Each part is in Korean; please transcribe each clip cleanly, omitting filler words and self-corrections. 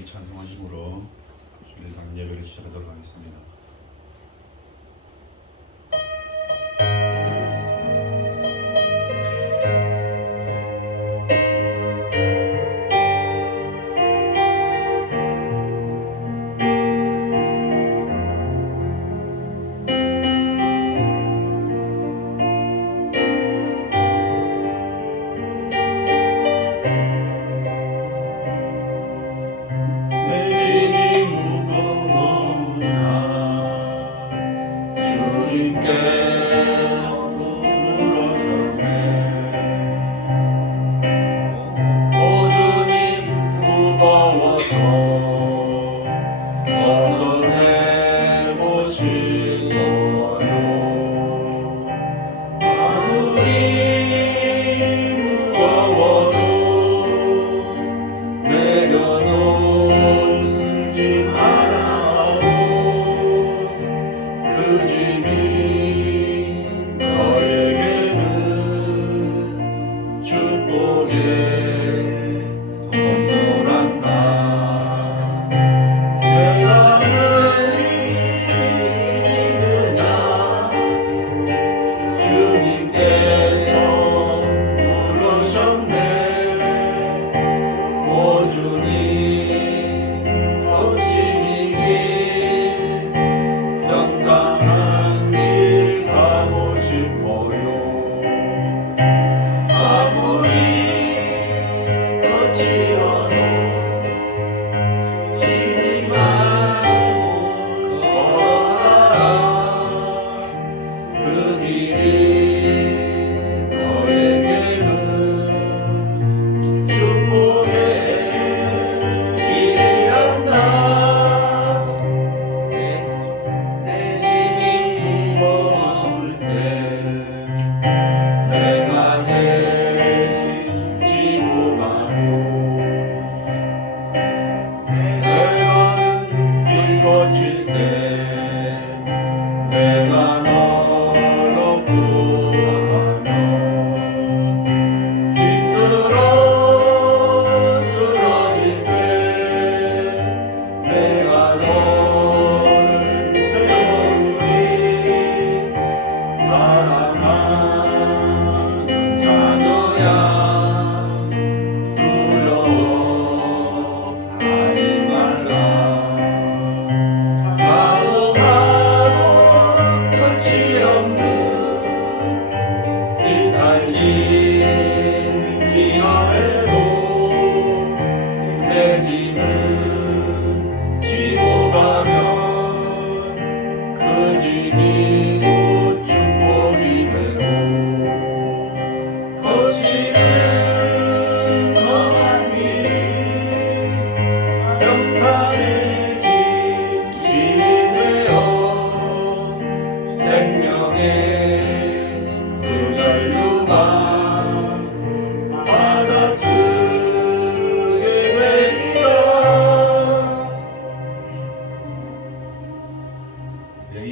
같이 찬송한 힘으로 주일당 예배를 시작하도록 하겠습니다.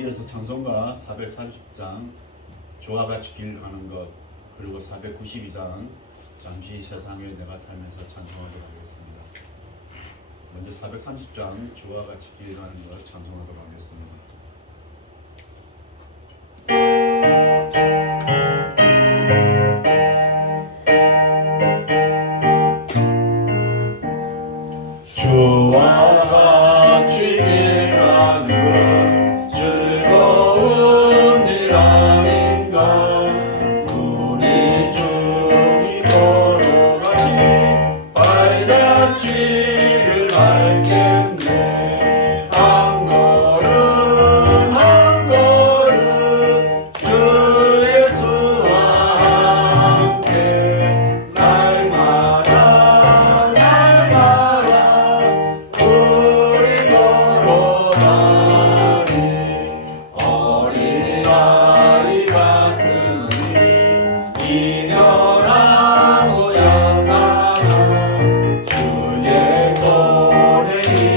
이어서 찬송가 430장 주와 같이 길 가는 것, 그리고 492장 잠시 세상에 내가 살면서 찬송하도록 하겠습니다. 먼저 430장 주와 같이 길 가는 것 찬송하도록 하겠습니다. 이겨라 오야가라 주의 손에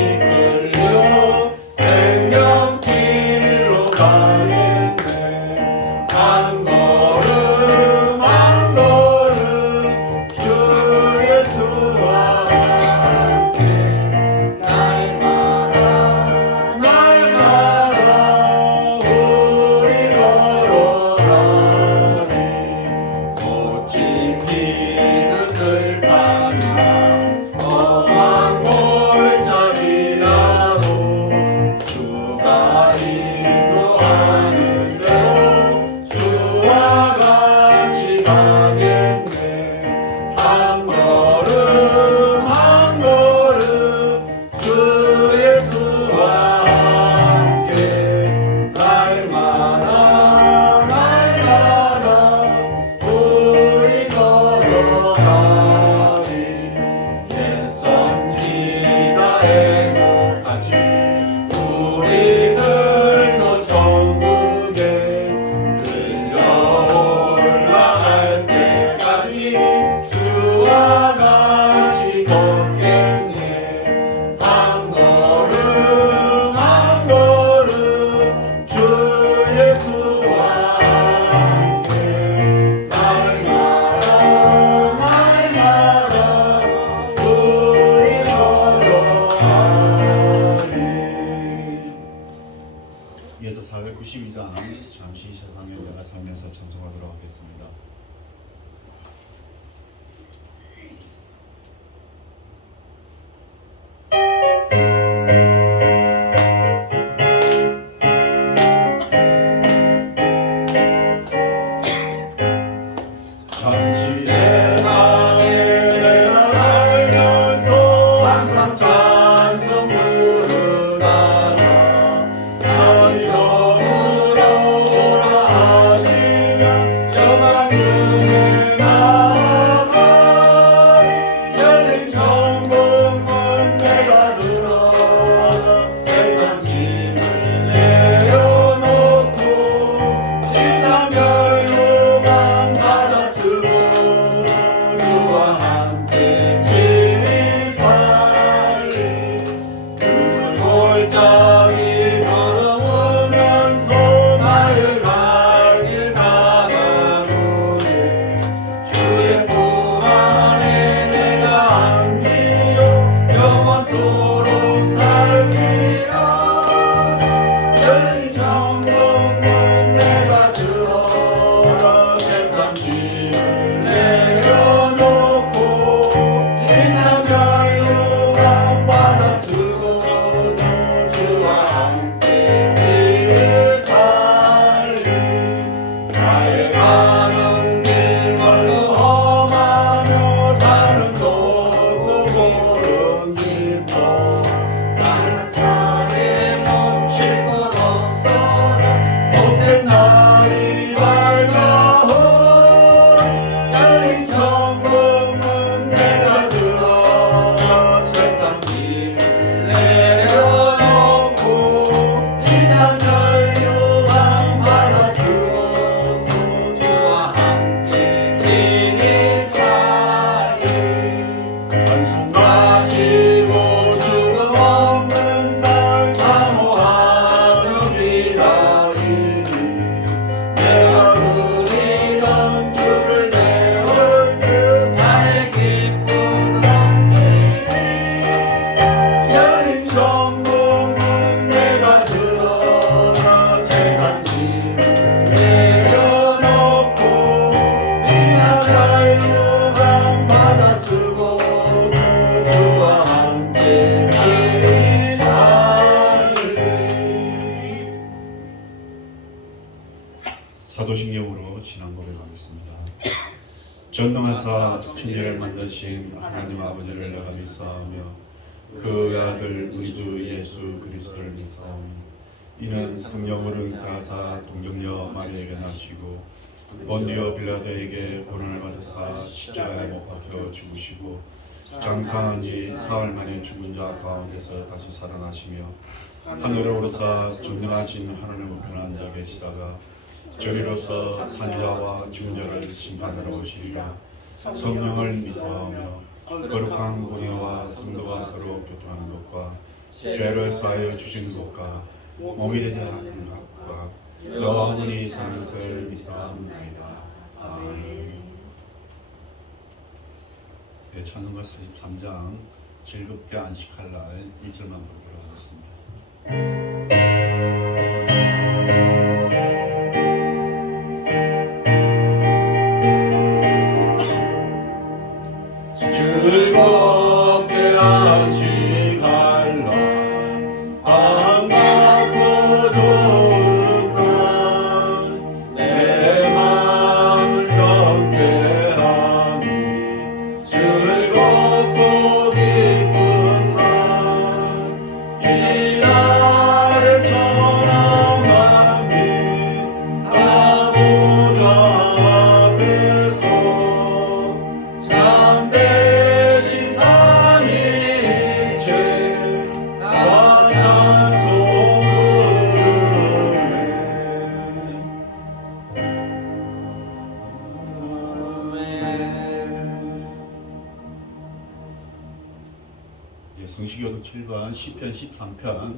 492장 잠시 세상에 내가 살면서 찬송하도록 하겠습니다. 잠시 세상에 내가 살면서 항상 찬송 부르다가 나의 영으로 오라 하시면 영광 중에 나아가리 열린 천국문 내가 들어가 세상 짐을 내려놓고 지나면 유방 받아 쓰고 주와 함께 길이 살리 꿈을 골짜기 걸어오면서 나의 갈 길 가다보니 주의 품 안에 내가 안기요 영원토록 살리라 열린 천국문 내가 들어가 세상 짐을 내려놓고 빛나면 유감 받아 쓰고 주와 함께 길을 살리 나의 가는 길 걸로 험하며 사는 돌고 고른 길도 나를 땅에 멈출 것 없어라 복된 날이 밝아오니 열린 천국문 내가 들어가 세상 짐을 내려놓고 빛나면 유감 받아 쓰고 주와 함께 길이 살리 한숨 마시고 죽음 없는 날 사모하며 기다리니 내가 누리던 주를 배울 때 나의 기쁨 넘치니 열린 천국문 내가 들어가 세상 짐을 내려놓고 빛나면 유감 받아 쓰고 주와 함께 길이 살리 사도신경으로 지난 고백하겠습니다. 전능하사 천지를 만드신 하나님 아버지를 내가 믿사오며 그 아들 우리 주 예수 그리스도를 믿사오니 이는 성령으로 잉태하사 동정녀 마리아에게 나시고 본디오 빌라도에게 고난을 받으사 십자가에 못 박혀 죽으시고 장사한 지 사흘 만에 죽은 자 가운데서 다시 살아나시며 하늘에 오르사 전능하신 하나님 우편한 자 계시다가 저리로서 산자와 죽은 자를 심판하러 오시리라. 성령을 믿사오며 거룩한 공예와 성도가 서로 교통하는 것과 죄를 사하여 주시는 것과 몸이 되지 않은 것과 영원히 사는 것을 믿사옵나이다. 아멘. 네, 찬송가 43장 즐겁게 안식할 날 1절만 보도록 하겠습니다. 즐겁게 안식할 날 반갑고 좋은 날 내 마음을 경쾌하니 즐겁고 기쁜 날 이 날의 천한 만민 아버지 앞에서 참되신 삼위일체 다 찬송 부르네. 성시교독 7번 시편 13편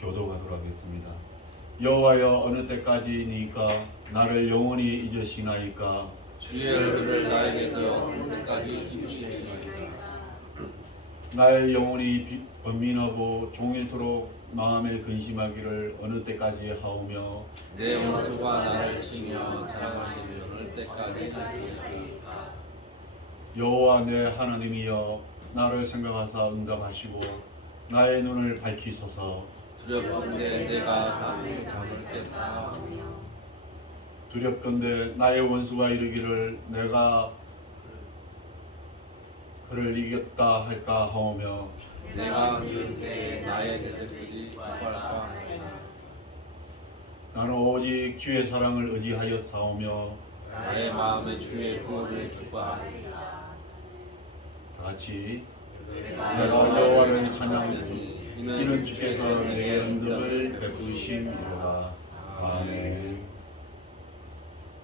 교독하도록 하겠습니다. 여호와여 어느 때까지니까 나를 영원히 잊으시나이까 주의 얼굴을 나에게서 어느 때까지 숨기시나이까. 나의 영혼이 번민하고 종일토록 마음에 근심하기를 어느 때까지 하오며 내 원수가 나를 치며 자랑하시며 어느 때까지 하시리까. 여호와 내 하나님이여 나를 생각하사 응답하시고 나의 눈을 밝히소서. 두렵건대 내가 잠을 잠을겠다. 두렵건대 나의 원수가 이르기를 내가 그를 이겼다 할까 하오며 내가 그럴 때에 나의 대적들이 기뻐할까. 나는 오직 주의 사랑을 의지하여 싸우며 나의 마음에 주의 구원을 기뻐하리라. 다 같이 내가 내가 여호와를 찬양하니 이는 이는 주께서 내게 은덕을 베푸심이로다. 아멘.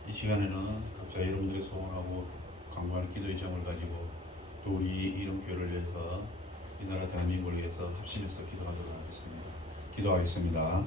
이 시간에는 각자 여러분들의 소원하고 강구하는 기도의 점을 가지고 또 우리 이름교회를 위해서 이 나라 대한민국을 위해서 합심해서 기도하도록 하겠습니다. 기도하겠습니다.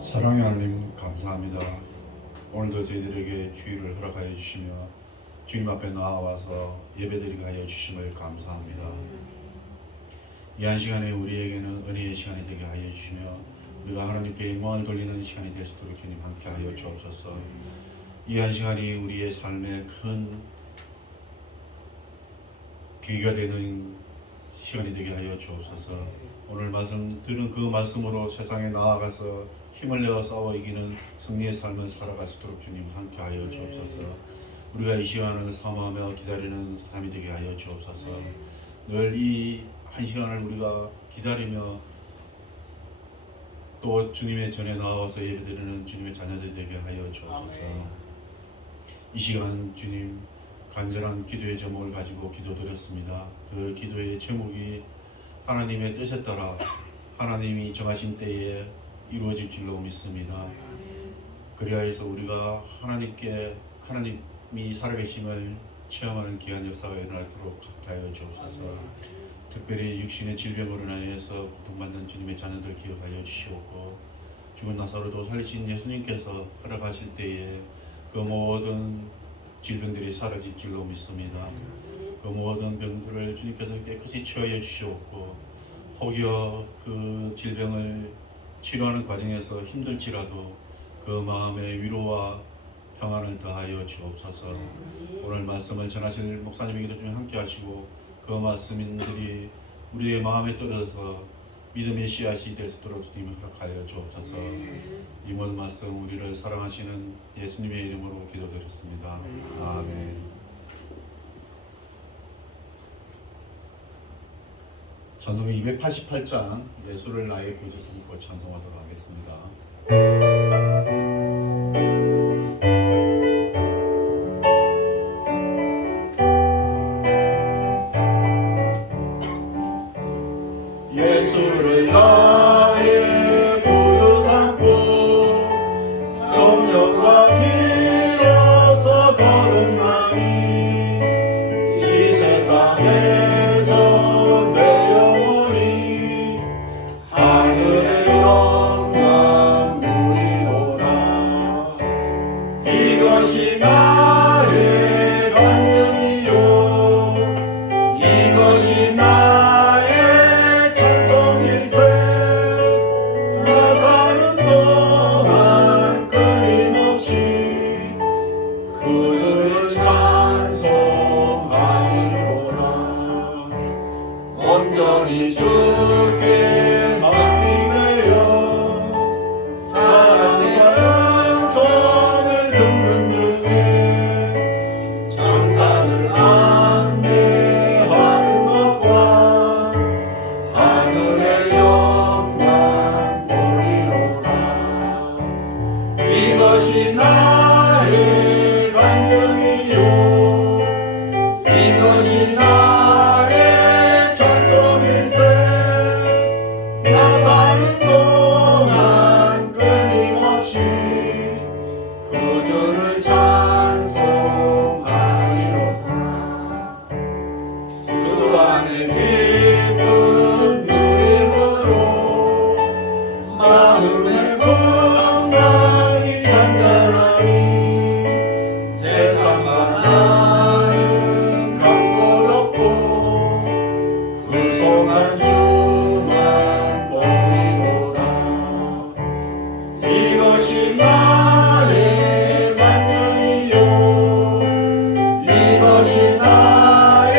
사랑의 하나님 감사합니다. 오늘도 저희들에게 주의를 허락하여 주시며 주님 앞에 나와서 예배드리게 하여 주심을 감사합니다. 이 한 시간에 우리에게는 은혜의 시간이 되게 하여 주시며 우리가 하나님께 영광을 돌리는 시간이 될 수 있도록 주님 함께 하여 주옵소서. 이 한 시간이 우리의 삶에 큰 귀가 되는 시간이 되게 하여 주옵소서. 오늘 말씀 들은 그 말씀으로 세상에 나아가서 힘을 내어 싸워 이기는 승리의 삶을 살아갈 수 있도록 주님 함께 하여 주옵소서. 우리가 이 시간을 사모하며 기다리는 삶이 되게 하여 주옵소서. 늘 이 한 시간을 우리가 기다리며 또 주님의 전에 나와서 예배드리는 주님의 자녀들 되게 하여 주옵소서. 이 시간 주님 간절한 기도의 제목을 가지고 기도드렸습니다. 그 기도의 제목이 하나님의 뜻에 따라 하나님이 정하신 때에 이루어질 줄로 믿습니다. 그리하여서 우리가 하나님이 살아계심을 체험하는 귀한 역사가 일어나도록 하여 주옵소서. 특별히 육신의 질병으로 인하여서 고통받는 주님의 자녀들 기억하여 주시옵고 죽은 나사로도 살리신 예수님께서 허락하실 때에 그 모든 질병들이 사라질 줄로 믿습니다. 그 모든 병들을 주님께서 깨끗이 치유하여 주시옵고 혹여 그 질병을 치료하는 과정에서 힘들지라도 그 마음의 위로와 평안을 더하여 주옵소서. 오늘 말씀을 전하실 목사님에게도 좀 함께 하시고 그 말씀인들이 우리의 마음에 떨어져서 믿음의 씨앗이 될 수 있도록 주님을 허락하여 주옵소서. 이 모든 말씀 우리를 사랑하시는 예수님의 이름으로 기도드렸습니다. 아멘. 찬송 288장 예수를 나의 구주 삼고 찬송하도록 하겠습니다. 예수를 나의 구주 삼고 성령과 이것이 나의 간증이요 이것이 나의 찬송일세 나 사는 동안 끊임없이 그를 찬송하리로다 온전히 주께 맡기매여 사랑과 음성을 듣는 중에 천사를 안내하는 것과 하늘의 영광 보리로다 이것이 나의 간증이요 이것이 나의 찬송일세 나 사는 동안 끊임없이 그 주를 찬송하리로다 주 안에 기쁜 누림으로 마음의 풍랑이 잔잔하니 세상과 나는 강고롭고 구속한 주만 보이도다 이것이 나의 간증이요 이것이 나의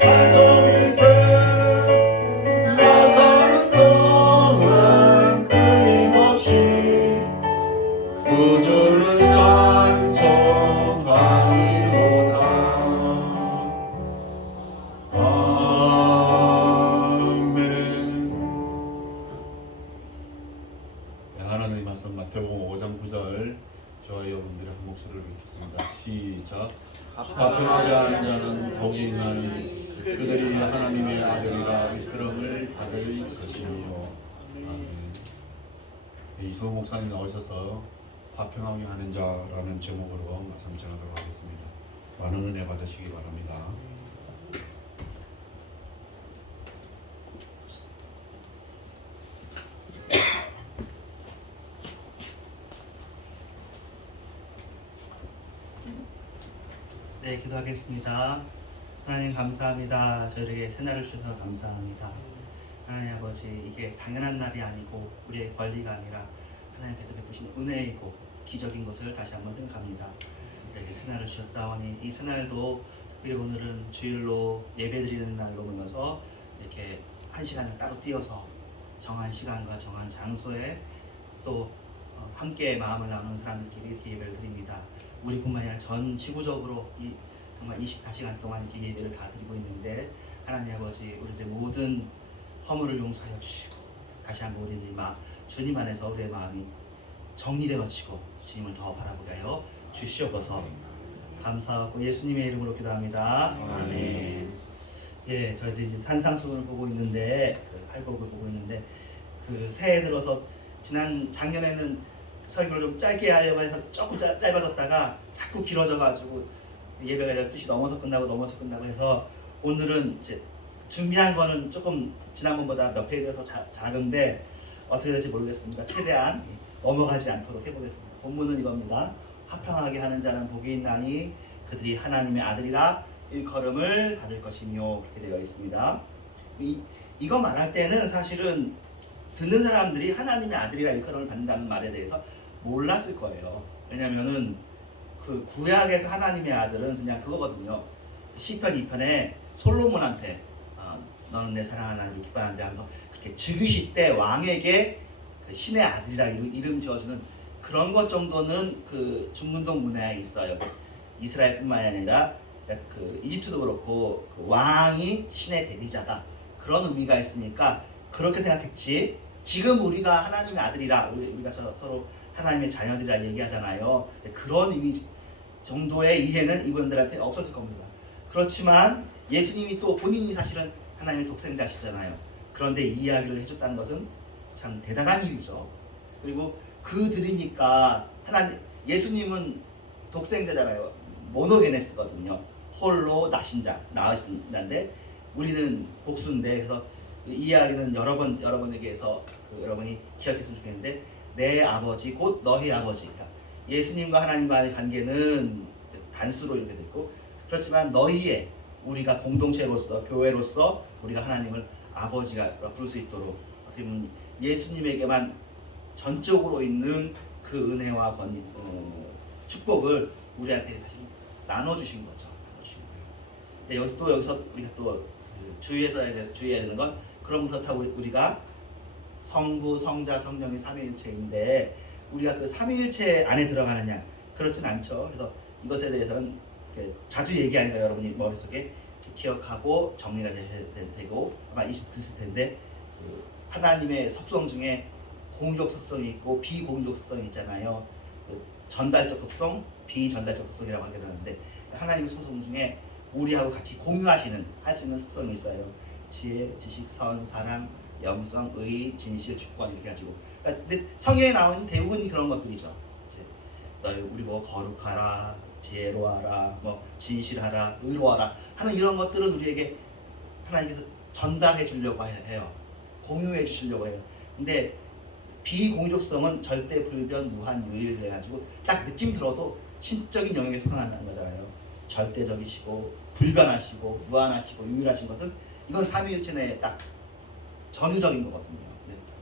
찬송일세 나 사는 동안 끊임없이 그 주를 찬송하리로다 아멘. 네, 하나님의 말씀 마태복음 5장 9절 저와 여러분들의 한 목소리를 읽겠습니다. 시작. 화평하게 하는 자는 복이 있나니 그들이 하나님의 아들이라 일컬음을 받을 것이며 아멘. 네, 이소호 목사님 나오셔서 화평하게 하는 자라는 제목으로 말씀 전하도록 하겠습니다. 많은 은혜 받으시기 바랍니다. 네, 기도하겠습니다. 하나님 감사합니다. 저희에게 새날을 주셔서 감사합니다. 하나님 아버지, 이게 당연한 날이 아니고 우리의 권리가 아니라 하나님께서 베푸신 은혜이고 기적인 것을 다시 한번 생각합니다. 우리에게 새날을 주셨사오니 이 새날도 특별히 오늘은 주일로 예배드리는 날로 모여서 이렇게 한 시간을 따로 띄어서 정한 시간과 정한 장소에 또 함께 마음을 나누는 사람들끼리 이렇게 예배를 드립니다. 우리뿐만 아니라 전 지구적으로 정말 24시간 동안 이렇게 예배를 다 드리고 있는데 하나님 아버지 우리들의 모든 허물을 용서하여 주시고 다시 한번 우리의 주님 안에서 우리의 마음이 정리되어지고 주님을 더 바라보게 하여 주시옵소서. 감사하고 예수님의 이름으로 기도합니다. 아멘. 예, 저희들이 이제 산상수훈을 보고 있는데 팔복을 보고 있는데 새해 들어서 작년에는 설교를 좀 짧게 하려고 해서 조금 짧아졌다가 자꾸 길어져가지고 예배가 12시 넘어서 끝나고 해서 오늘은 이제 준비한 거는 조금 지난번보다 몇 페이지가 더 작은데 어떻게 될지 모르겠습니다. 최대한 넘어가지 않도록 해보겠습니다. 본문은 이겁니다. 화평하게 하는 자는 복이 있나니 그들이 하나님의 아들이라 일컬음을 받을 것이며 그렇게 되어 있습니다. 이거 말할 때는 사실은 듣는 사람들이 하나님의 아들이라 일컬음을 받는다는 말에 대해서 몰랐을 거예요. 왜냐면은 그 구약에서 하나님의 아들은 그냥 그거거든요. 시편 2편에 솔로몬한테 너는 내 사랑하는 아들을 기뻐하는데 하면서 그렇게 즉위시 때 왕에게 그 신의 아들이라 이름 지어주는 그런 것 정도는 그 중문동 문화에 있어요. 이스라엘뿐만 아니라 그 이집트도 그렇고 그 왕이 신의 대리자다 그런 의미가 있으니까 그렇게 생각했지. 지금 우리가 하나님의 아들이라 우리가 서로 하나님의 자녀들이라 얘기하잖아요. 그런 의미 정도의 이해는 이분들한테 없었을 겁니다. 그렇지만 예수님이 또 본인이 사실은 하나님의 독생자시잖아요. 그런데 이 이야기를 해줬다는 것은 참 대단한 일이죠. 그리고 그들이니까 예수님은 독생자잖아요. 모노게네스거든요. 홀로 나신 자인데 우리는 복수인데 그래서 이 이야기는 여러분에게서 여러분이 기억했으면 좋겠는데 내 아버지 곧 너희 아버지, 그러니까 예수님과 하나님과의 관계는 단수로 이렇게 됐고, 그렇지만 너희의 우리가 공동체로서 교회로서 우리가 하나님을 아버지가 부를 수 있도록 어떻게 보면 예수님에게만 전적으로 있는 그 은혜와 축복을 우리한테 사실 나눠주신 거죠. 나눠주신 거예요. 근데 여기서 우리가 또 주의해야 되는 건, 그럼 그렇다고 우리가 성부, 성자, 성령이 삼위일체인데 우리가 그 삼위일체 안에 들어가느냐? 그렇진 않죠. 그래서 이것에 대해서는 자주 얘기하니까 여러분이 머릿속에 기억하고 정리가 되고 아마 있을 텐데, 그 하나님의 속성 중에 공적 속성이 있고 비공적 속성이 있잖아요. 그 전달적 속성, 비전달적 속성이라고 하게 되는데, 하나님의 속성 중에 우리하고 같이 공유하시는 할 수 있는 속성이 있어요. 지혜, 지식, 선, 사랑, 영성, 의, 진실, 주권 이렇게 가지고. 그러니까 근데 성경에 나오는 대부분이 그런 것들이죠. 너희 우리 뭐 거룩하라, 지혜로워하라, 뭐 진실하라, 의로워하라 하는 이런 것들은 우리에게 하나님께서 전달해 주려고 해요. 공유해 주시려고 해요. 근데 비공적성은 절대 불변 무한 유일 해가지고 딱 느낌 들어도 신적인 영역에 속한다는 거잖아요. 절대적이시고 불변하시고 무한하시고 유일하신 것은 이건 삼위일체 내에 딱 전유적인 거거든요.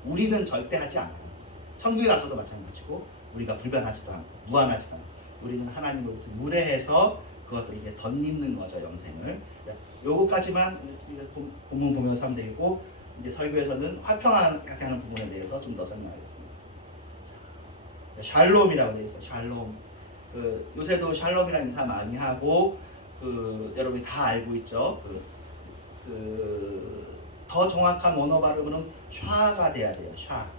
우리는 절대 하지 않아요. 천국에 가서도 마찬가지고 우리가 불변하지도 않고 무한하지도 않고 우리는 하나님으로부터 무례해서 그것들이 이제 덧입는 거죠, 영생을. 요거까지만 우리가 본문 보면서 하면 되고, 이제 설교에서는 화평하게 하는 부분에 대해서 좀 더 설명하겠습니다. 샬롬이라고 되어 있어요. 샬롬. 요새도 샬롬이라는 인사 많이 하고, 여러분이 다 알고 있죠. 더 정확한 원어 발음은 샤가 돼야 돼요. 샤.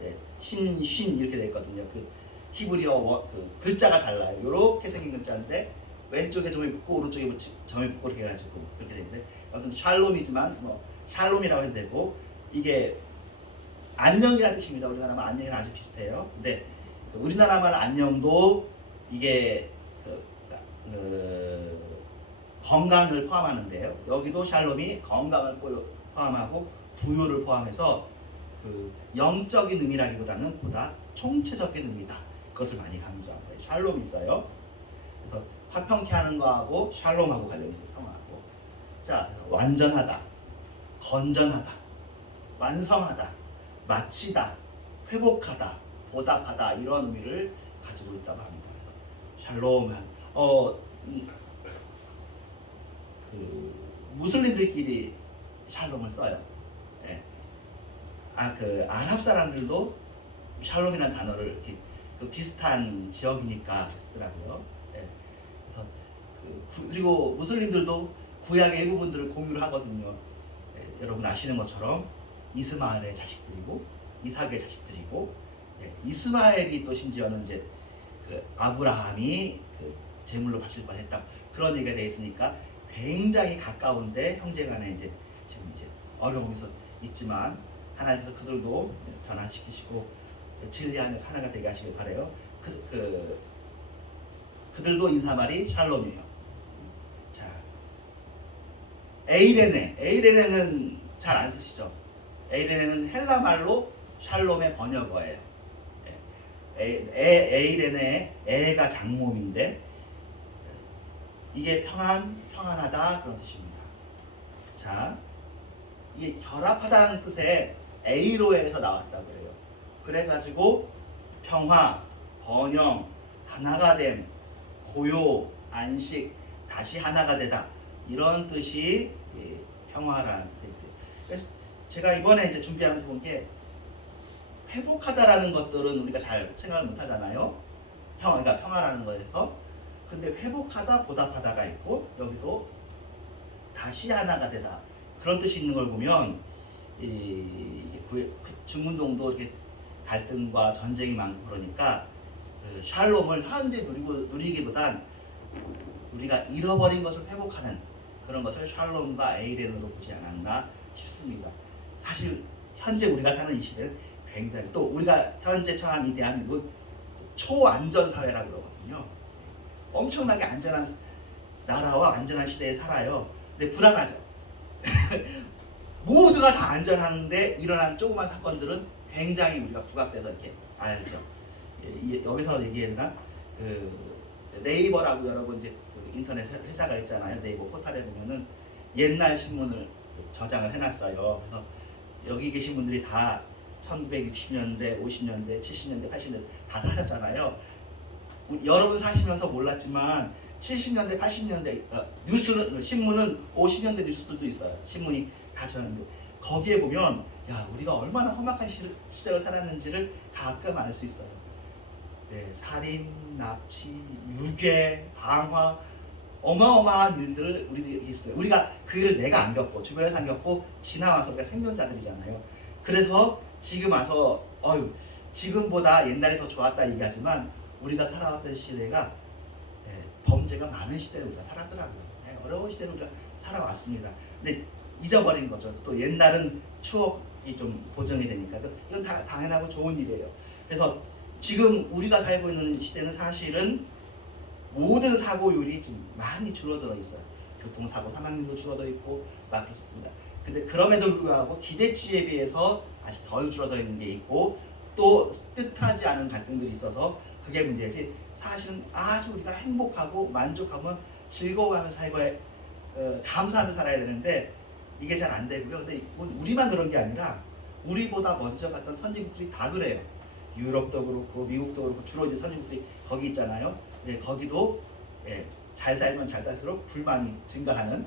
네, 신 이렇게 되어 있거든요. 히브리어 글자가 달라요. 이렇게 생긴 글자인데 왼쪽에 점이 붙고 오른쪽에 점이 붙고 이렇게 해가지고 그렇게 되는데, 아무튼 샬롬이지만 뭐 샬롬이라고 해도 되고, 이게 안녕이라는 뜻입니다. 우리나라 말 안녕이랑 아주 비슷해요. 근데 우리나라 말 안녕도 이게 건강을 포함하는데요. 여기도 샬롬이 건강을 포함하고 부요를 포함해서 영적인 의미라기보다는 보다 총체적인 의미다. 그것을 많이 강조합니다. 샬롬이 있어요. 그래서 화평케 하는 거하고 샬롬하고 관련이 있어요. 평화하고. 자, 완전하다, 건전하다, 완성하다, 마치다, 회복하다, 보답하다 이런 의미를 가지고 있다고 합니다. 샬롬은 무슬림들끼리 샬롬을 써요. 예. 아랍 사람들도 샬롬이라는 단어를 이렇게 비슷한 지역이니까 쓰더라고요. 예. 그래서 그리고 무슬림들도 구약의 일부분들을 공유를 하거든요. 예. 여러분 아시는 것처럼 이스마엘의 자식들이고 이삭의 자식들이고, 예. 이스마엘이 또 심지어는 이제 아브라함이 제물로 바칠 뻔했다 그런 얘기가 돼 있으니까 굉장히 가까운데 형제간에 지금 어려움이 있지만 하나님께서 그들도 변화시키시고 진리하면서 하나가 되게 하시길 바라요. 그들도 인사말이 샬롬이에요. 자, 에이레네는 잘 안 쓰시죠? 에이레네는 헬라 말로 샬롬의 번역어예요. 에이레네 에가 장모인데 이게 평안하다 그런 뜻입니다. 자, 이게 결합하다는 뜻의 에이로에서 나왔다고 그래요. 그래가지고 평화, 번영, 하나가 됨, 고요, 안식, 다시 하나가 되다 이런 뜻이 평화라는 뜻입니다. 그래서 제가 이번에 이제 준비하면서 본 게 회복하다라는 것들은 우리가 잘 생각을 못 하잖아요. 그러니까 평화라는 거에서. 근데 회복하다, 보답하다가 있고 여기도 다시 하나가 되다 그런 뜻이 있는 걸 보면 중운동도 이렇게 갈등과 전쟁이 많고 그러니까 샬롬을 현재 누리기보단 우리가 잃어버린 것을 회복하는 그런 것을 샬롬과 에이렌으로 보지 않았나 싶습니다. 사실 현재 우리가 사는 이 시대는 굉장히, 또 우리가 현재 처한 이 대한민국 초안전 사회라고 그러거든요. 엄청나게 안전한 나라와 안전한 시대에 살아요. 근데 불안하죠. 모두가 다 안전한데 일어난 조그만 사건들은 굉장히 우리가 부각돼서 이렇게 알죠. 여기서 얘기해야 되나? 그 네이버라고 여러분 이제 그 인터넷 회사가 있잖아요. 네이버 포털에 보면은 옛날 신문을 저장을 해놨어요. 그래서 여기 계신 분들이 다 1960년대, 50년대, 70년대, 80년대 다 사셨잖아요. 여러분 사시면서 몰랐지만 70년대, 80년대 뉴스는 신문은 50년대 뉴스들도 있어요. 신문이 다 저장돼. 거기에 보면 야 우리가 얼마나 험악한 시절을 살았는지를 가끔 알 수 있어요. 네, 살인, 납치, 유괴, 방화 어마어마한 일들을 우리들이 있어요. 우리가 그 일을 내가 안 겪고 주변에서 안 겪고 지나와서 우리가 생존자들이잖아요. 그래서 지금 와서 지금보다 옛날이 더 좋았다 얘기하지만 우리가 살아왔던 시대가 범죄가 많은 시대를 우리가 살았더라고요. 어려운 시대를 우리가 살아왔습니다. 근데 잊어버린 거죠. 또 옛날은 추억이 좀 보정이 되니까 이건 다 당연하고 좋은 일이에요. 그래서 지금 우리가 살고 있는 시대는 사실은 모든 사고율이 좀 많이 줄어들어 있어요. 교통사고 사망률도 줄어들어 있고 막 그렇습니다. 근데 그럼에도 불구하고 기대치에 비해서 아직 덜 줄어들어 있는 게 있고 또 뜻하지 않은 갈등들이 있어서 그게 문제지. 사실은 아주 우리가 행복하고 만족하면 즐거워하며 살고 감사하며 살아야 되는데 이게 잘 안 되고요. 근데 우리만 그런 게 아니라 우리보다 먼저 갔던 선진국들이 다 그래요. 유럽도 그렇고 미국도 그렇고 주로 이제 선진국들이 거기 있잖아요. 거기도 잘 살면 잘 살수록 불만이 증가하는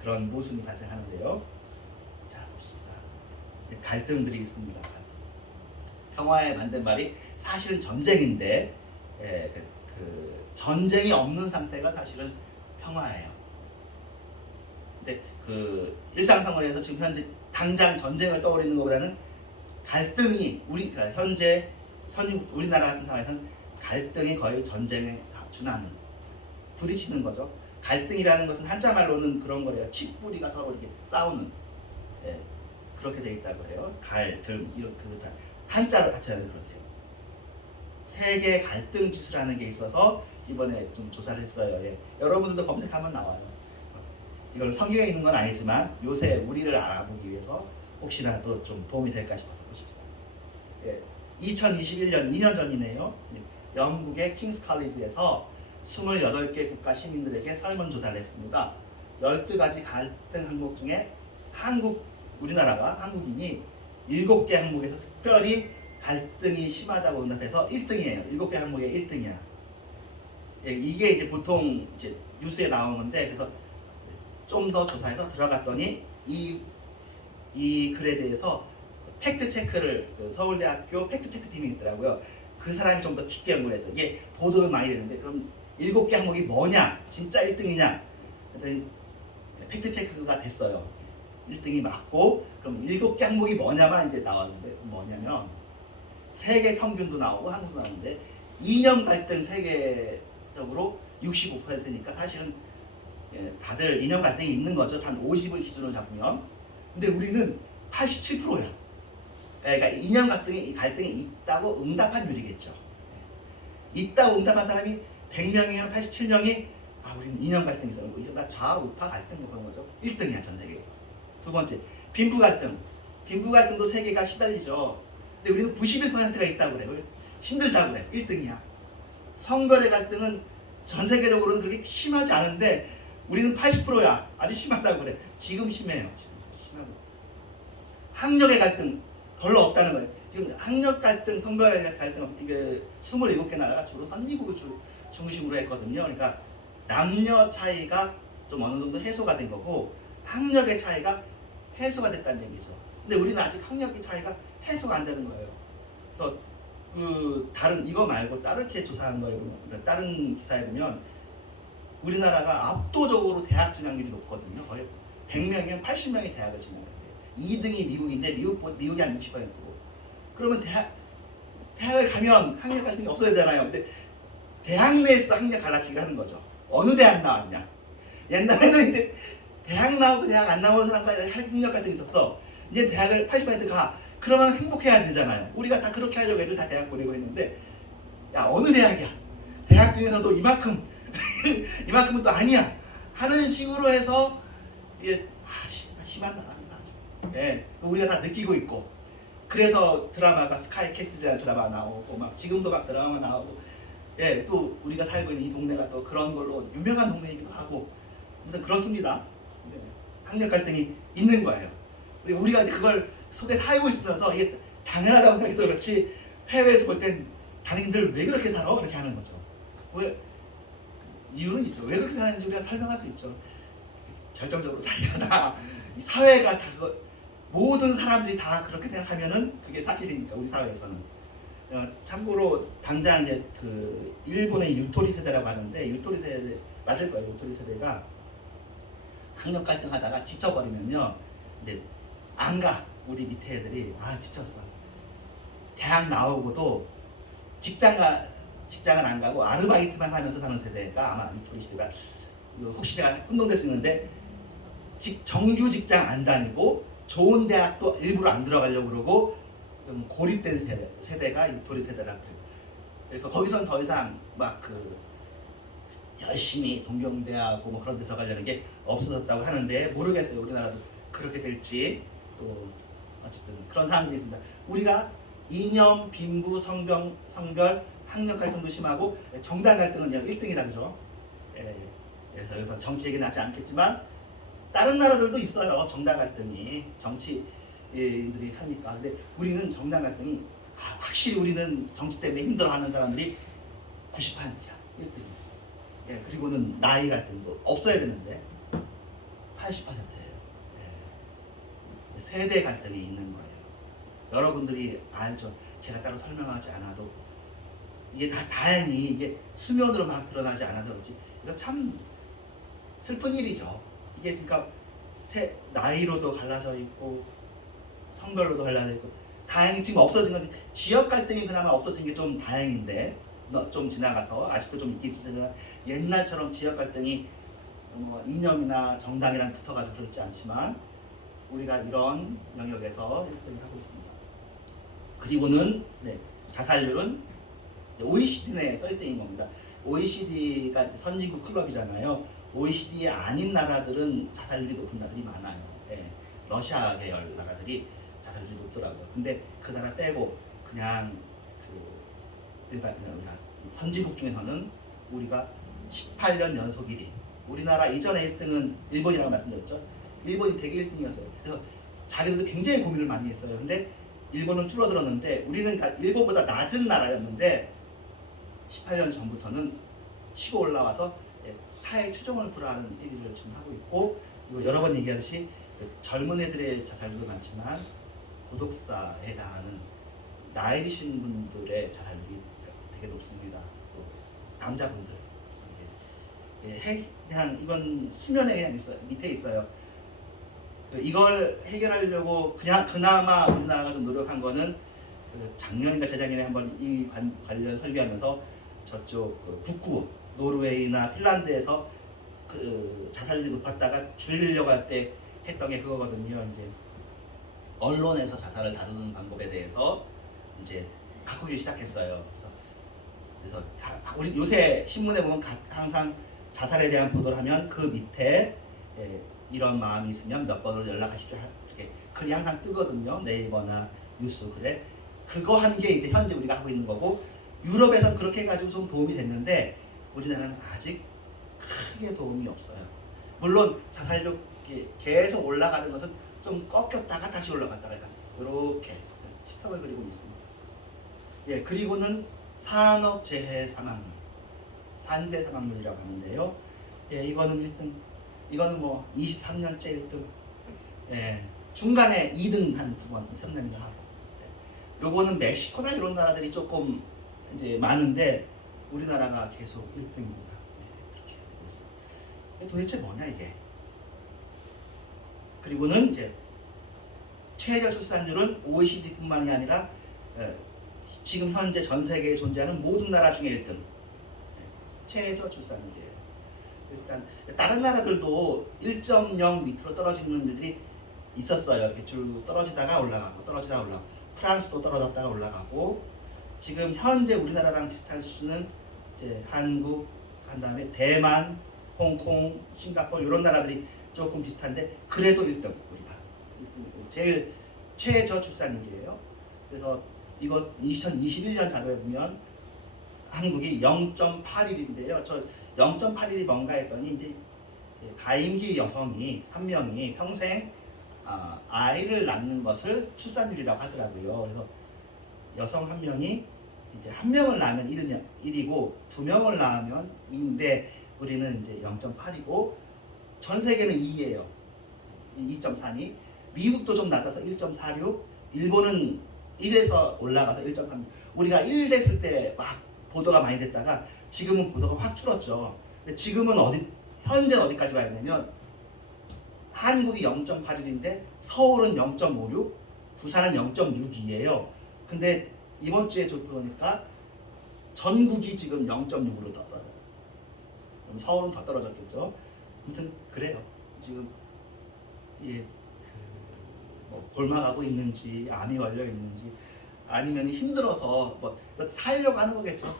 그런 모순이 발생하는데요. 자 봅시다. 갈등들이 있습니다. 평화의 반대말이 사실은 전쟁인데 그 전쟁이 없는 상태가 사실은 평화예요. 근데 그 일상생활에서 지금 현재 당장 전쟁을 떠올리는 것보다는 갈등이 현재 선진국 우리나라 같은 상황에서는 갈등이 거의 전쟁에 준하는 부딪히는 거죠. 갈등이라는 것은 한자 말로는 그런 거래요. 칡뿌리가 서로 이렇게 싸우는 그렇게 돼 있다고 해요. 갈등 이런 그 한자로 하체는 그렇대요. 세계 갈등 지수라는 게 있어서 이번에 좀 조사를 했어요. 여러분들도 검색하면 나와요. 이걸 성경에 있는 건 아니지만 요새 우리를 알아보기 위해서 혹시라도 좀 도움이 될까 싶어서 보십시다. 2021년 2년 전이네요. 영국의 킹스 칼리지에서 28개 국가 시민들에게 설문조사를 했습니다. 12가지 갈등 항목 중에 우리나라가 한국인이 7개 항목에서 특별히 갈등이 심하다고 응답해서 1등이에요. 7개 항목에 1등이야. 이게 이제 보통 이제 뉴스에 나오는 건데 그래서 좀 더 조사해서 들어갔더니 이 글에 대해서 팩트 체크를 서울대학교 팩트 체크 팀이 있더라고요. 그 사람이 좀 더 깊게 연구를 했어요. 이게 보도는 많이 되는데 그럼 7개 항목이 뭐냐? 진짜 1등이냐? 그랬더니 팩트 체크가 됐어요. 1등이 맞고 그럼 7개 항목이 뭐냐만 이제 나왔는데 뭐냐면 세계 평균도 나오고 한국도 나오는데 이념 갈등 세계적으로 65%니까 사실은 다들 이념 갈등이 있는 거죠. 한 50을 기준으로 잡으면. 근데 우리는 87%야. 그러니까 이념 갈등이 있다고 응답한 율이겠죠. 있다고 응답한 사람이 100명이면 87명이 우리는 이념 갈등이 있어. 이른바 좌우파 갈등 그런 거죠. 1등이야 전 세계에서. 두 번째 빈부 갈등. 빈부 갈등도 세계가 시달리죠. 근데 우리는 91%가 있다고 그래요. 힘들다고 그래. 1등이야. 성별의 갈등은 전 세계적으로는 그렇게 심하지 않은데 우리는 80%야. 아주 심하다고 그래. 지금 심해요. 지금 심하고. 학력의 갈등 별로 없다는 거예요. 지금 학력 갈등, 성별 갈등 이게 27개 나라가 주로 선진국을 중심으로 했거든요. 그러니까 남녀 차이가 좀 어느 정도 해소가 된 거고 학력의 차이가 해소가 됐다는 얘기죠. 근데 우리는 아직 학력의 차이가 해소가 안 되는 거예요. 그래서 다른 이거 말고 다르게 조사한 거에 보면 그러니까 다른 기사에 보면 우리나라가 압도적으로 대학 진학률이 높거든요. 거의 100명이면 80명이 대학을 진학해요. 2등이 미국인데 미국이 한 60%고 그러면 대학을 가면 학력 갈등이 없어야 되잖아요. 근데 대학 내에서도 학력 갈라치기를 하는 거죠. 어느 대학 나왔냐. 옛날에는 이제 대학 나오고 대학 안 나오는 사람과 학력 갈등이 있었어. 이제 대학을 80% 가. 그러면 행복해야 되잖아요. 우리가 다 그렇게 하려고 애들 다 대학 보내고 있는데 야 어느 대학이야. 대학 중에서도 이만큼은 또 아니야. 하는 식으로 해서 이게 심한 나라입니다. 우리가 다 느끼고 있고 그래서 드라마가 스카이 캐슬이라는 드라마 나오고 막 지금도 막 드라마 나오고 예, 또 우리가 살고 있는 이 동네가 또 그런 걸로 유명한 동네이기도 하고, 그래서 그렇습니다. 네, 학력 갈등이 있는 거예요. 우리가 이제 그걸 속에 살고 있으면서 이게 당연하다고 생각해도 그렇지, 해외에서 볼 땐 당신들 왜 그렇게 살아? 그렇게 하는 거죠. 왜? 이유는 있죠. 왜 그렇게 사는지 우리가 설명할 수 있죠. 결정적으로 자기가 다, 이 사회가 다 모든 사람들이 다 그렇게 생각하면은 그게 사실이니까, 우리 사회에서는. 참고로 당장 이제 그 일본의 유토리 세대라고 하는데, 유토리 세대 맞을 거예요. 유토리 세대가 학력 갈등하다가 지쳐버리면요, 이제 안 가. 우리 밑에 애들이 지쳤어. 대학 나오고도 직장은 안 가고 아르바이트만 하면서 사는 세대가 아마 유토리 세대가, 혹시 제가 혼동될 수 있는데, 정규 직장 안 다니고 좋은 대학도 일부러 안 들어가려고 그러고 고립된 세대가 유토리 세대라고 해요. 그러니까 거기서는 더 이상 막 그 열심히 동경대하고 뭐 그런 데 들어가려는 게 없어졌다고 하는데, 모르겠어요. 우리나라도 그렇게 될지. 또 어쨌든 그런 상황들이 있습니다. 우리가 이념, 빈부, 성별, 학력 갈등도 심하고 정당 갈등은 1등이라 그러죠. 그래서 여기서 정치 얘기는 하지 않겠지만 다른 나라들도 있어요. 정당 갈등이 정치인들이 하니까. 근데 우리는 정당 갈등이 확실히, 우리는 정치 때문에 힘들어하는 사람들이 90%야. 1등. 그리고는 나이 갈등도 없어야 되는데 80%예요. 세대 갈등이 있는 거예요. 여러분들이 알죠. 제가 따로 설명하지 않아도 이게 다 다행히 이게 수면으로 막 드러나지 않아서 그렇지, 이거 참 슬픈 일이죠. 이게 그러니까 나이로도 갈라져 있고 성별로도 갈라져 있고, 다행히 지금 없어진 건 지역 갈등이 그나마 없어진 게 좀 다행인데, 좀 지나가서 아직도 좀 있긴 있지만 옛날처럼 지역 갈등이 이념이나 정당이랑 붙어가지고 그렇지 않지만 우리가 이런 영역에서 1등을 하고 있습니다. 그리고는 자살률은 OECD 내에서 1등인 겁니다. OECD가 선진국 클럽이잖아요. OECD 아닌 나라들은 자살률이 높은 나라들이 많아요. 러시아 계열 나라들이 자살률이 높더라고요. 근데 그 나라 빼고 그냥 우리가 선진국 중에서는 우리가 18년 연속 1위. 우리나라 이전에 1등은 일본이라고 말씀드렸죠. 일본이 되게 1등이었어요. 그래서 자기들도 굉장히 고민을 많이 했어요. 근데 일본은 줄어들었는데 우리는 일본보다 낮은 나라였는데 18년 전부터는 치고 올라와서 타의 추종을 불허하는 일을 지금 하고 있고, 그리고 여러 번 얘기하듯이 젊은 애들의 자살률도 많지만 고독사에 해당하는 나이 드신 분들의 자살률이 되게 높습니다. 또 남자분들, 그냥 이건 수면에 그냥 있어요. 밑에 있어요. 이걸 해결하려고 그냥 그나마 우리나라가 좀 노력한 거는 작년인가 재작년에 한번 이 관련 설계하면서 저쪽 북구 노르웨이나 핀란드에서 자살률이 높았다가 줄이려고 할 때 했던 게 그거거든요. 이제 언론에서 자살을 다루는 방법에 대해서 이제 바꾸기 시작했어요. 그래서 우리 요새 신문에 보면 항상 자살에 대한 보도를 하면 그 밑에 이런 마음이 있으면 몇 번으로 연락하십시오. 이렇게 글이 항상 뜨거든요. 네이버나 뉴스 글에. 그거 한 게 이제 현재 우리가 하고 있는 거고, 유럽에서는 그렇게 해가지고 좀 도움이 됐는데 우리나라는 아직 크게 도움이 없어요. 물론 자살률이 계속 올라가는 것은 좀 꺾였다가 다시 올라갔다가 이렇게 수평을 그리고 있습니다. 그리고는 산업재해 사망률, 산재 사망률이라고 하는데요. 이거는 1등. 이거는 뭐 23년째 1등. 중간에 2등 한 2번, 3년도 하고. 요거는 멕시코나 이런 나라들이 조금 이제 많은데 우리나라가 계속 1등입니다. 그렇게 되고 있어요. 도대체 뭐냐 이게? 그리고는 이제 최저 출산율은 OECD뿐만이 아니라 지금 현재 전 세계에 존재하는 모든 나라 중에 1등. 최저 출산율이에요. 일단 다른 나라들도 1.0 밑으로 떨어지는 일들이 있었어요. 이렇게 쭉 떨어지다가 올라가고 떨어지다가 올라가고, 프랑스도 떨어졌다가 올라가고, 지금 현재 우리나라랑 비슷한 수준은 이제 한국, 한 다음에 대만, 홍콩, 싱가포르 이런 나라들이 조금 비슷한데 그래도 1등 우리가 1등, 제일 최저 출산율이에요. 그래서 이거 2021년 자료에 보면 한국이 0.81인데요. 저 0.81이 뭔가 했더니 이제 가임기 여성이 한 명이 평생 아이를 낳는 것을 출산율이라고 하더라고요. 그래서 여성 한 명이 이제 한 명을 낳으면 1이고 두 명을 낳으면 2인데 우리는 이제 0.8이고 전 세계는 2예요. 2.3이 미국도 좀 낮아서 1.46, 일본은 1에서 올라가서 1.3. 우리가 1 됐을 때 막 보도가 많이 됐다가 지금은 보도가 확 줄었죠. 근데 지금은 현재는 어디까지 와야 되냐면 한국이 0.81인데 서울은 0.56, 부산은 0.62예요. 근데 이번 주에 보니까 전국이 지금 0.6으로 떨어져요. 그럼 서울은 더 떨어졌겠죠. 아무튼 그래요. 지금 뭐 골마가고 있는지 암이 걸려 있는지 아니면 힘들어서 뭐 살려고 하는 거겠죠.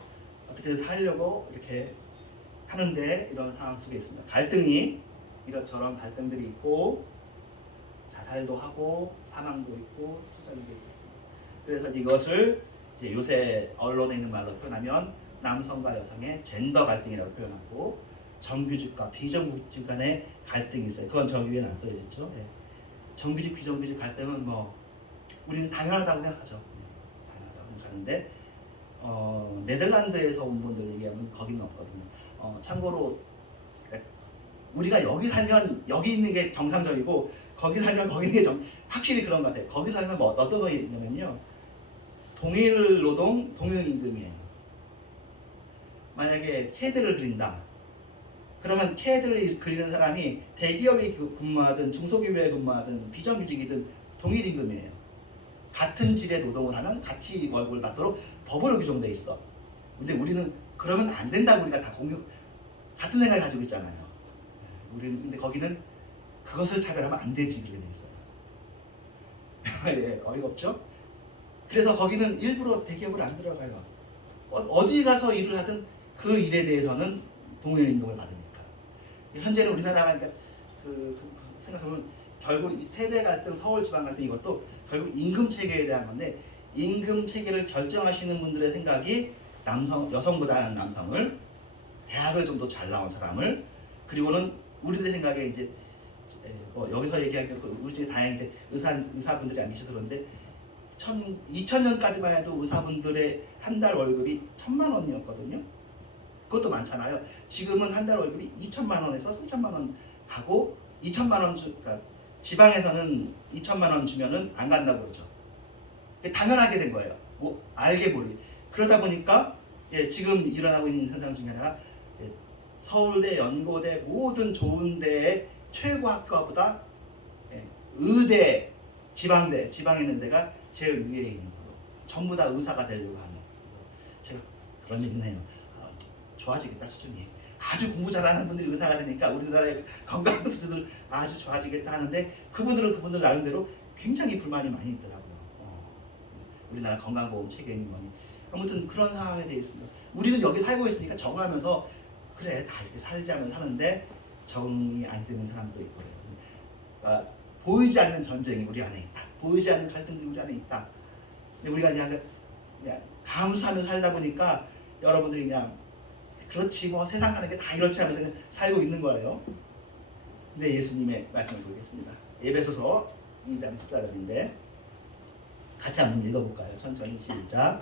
어떻게든 살려고 이렇게 하는데 이런 상황 속에 있습니다. 갈등이 이런저런 갈등들이 있고 자살도 하고 사망도 있고 수장도 있고. 그래서 이것을 이제 요새 언론에 있는 말로 표현하면 남성과 여성의 젠더 갈등이라고 표현하고 정규직과 비정규직 간의 갈등이 있어요. 그건 저 위에는 안 써있죠. 네. 정규직 비정규직 갈등은 뭐 우리는 당연하다고 생각하죠. 당연하다고 생각하는데 네덜란드에서 온 분들 얘기하면 거기는 없거든요. 참고로 우리가 여기 살면 여기 있는 게 정상적이고 거기 살면 거기 있는 게 확실히 그런 것 같아요. 거기 살면 뭐 어떤 거 있냐면요. 동일 노동, 동일 임금이에요. 만약에 캐드를 그린다. 그러면 캐드를 그리는 사람이 대기업에 근무하든 중소기업에 근무하든 비정규직이든 동일 임금이에요. 같은 질의 노동을 하면 같이 월급을 받도록 법으로 규정돼 있어. 근데 우리는 그러면 안 된다고 우리가 다 같은 생각을 가지고 있잖아요. 우리는 근데 거기는 그것을 차별하면 안 되지 그렇게 돼 있어요. 예, 어이가 없죠? 그래서 거기는 일부러 대기업을 안 들어가요. 어디 가서 일을 하든 그 일에 대해서는 동일 임금을 받으니까. 현재는 우리나라가 생각하면 결국 세대 갈등, 서울 지방 갈등 이것도 결국 임금 체계에 대한 건데 임금 체계를 결정하시는 분들의 생각이 여성보다는 남성을 대학을 좀 더 잘 나온 사람을 그리고는 우리들 생각에 이제 뭐 여기서 얘기하기로 우리 집에 다행히 이제 의사분들이 안 계셔서 그런데 2000년까지만 해도 의사분들의 한 달 월급이 1000만 원이었거든요. 그것도 많잖아요. 지금은 한 달 월급이 2천만 원에서 3천만 원 가고 2천만 원 그러니까 지방에서는 2천만 원 주면은 안 간다고 그러죠. 당연하게 된 거예요. 뭐 알게 모르게. 그러다 보니까 지금 일어나고 있는 현상 중에 하나가 서울대, 연고대 모든 좋은 데의 최고 학과보다 의대, 지방대, 지방에 있는 데가 제일 위에 있는 거로 전부 다 의사가 되려고 하는. 제가 그런 얘기는 해요. 좋아지겠다 수준이. 아주 공부 잘하는 분들이 의사가 되니까 우리나라의 건강 수준을 아주 좋아지겠다 하는데 그분들 나름대로 굉장히 불만이 많이 있더라고요. 우리나라 건강보험 체계니 뭐니. 아무튼 그런 상황에 대해 있습니다. 우리는 여기 살고 있으니까 정하면서 그래 다 이렇게 살지 하면서 사는데 정이 안 되는 사람도 있고요. 보이지 않는 전쟁이 우리 안에 있다. 보이지 않는 갈등들이 우리 안에 있다. 근데 우리가 그냥 감수하며 살다 보니까 여러분들이 그냥 그렇지 뭐 세상 사는 게 다 이렇지 하면서 그냥 살고 있는 거예요. 근데 예수님의 말씀을 보겠습니다. 에베소서 2장 14절인데 같이 한번 읽어볼까요? 천천히 시작.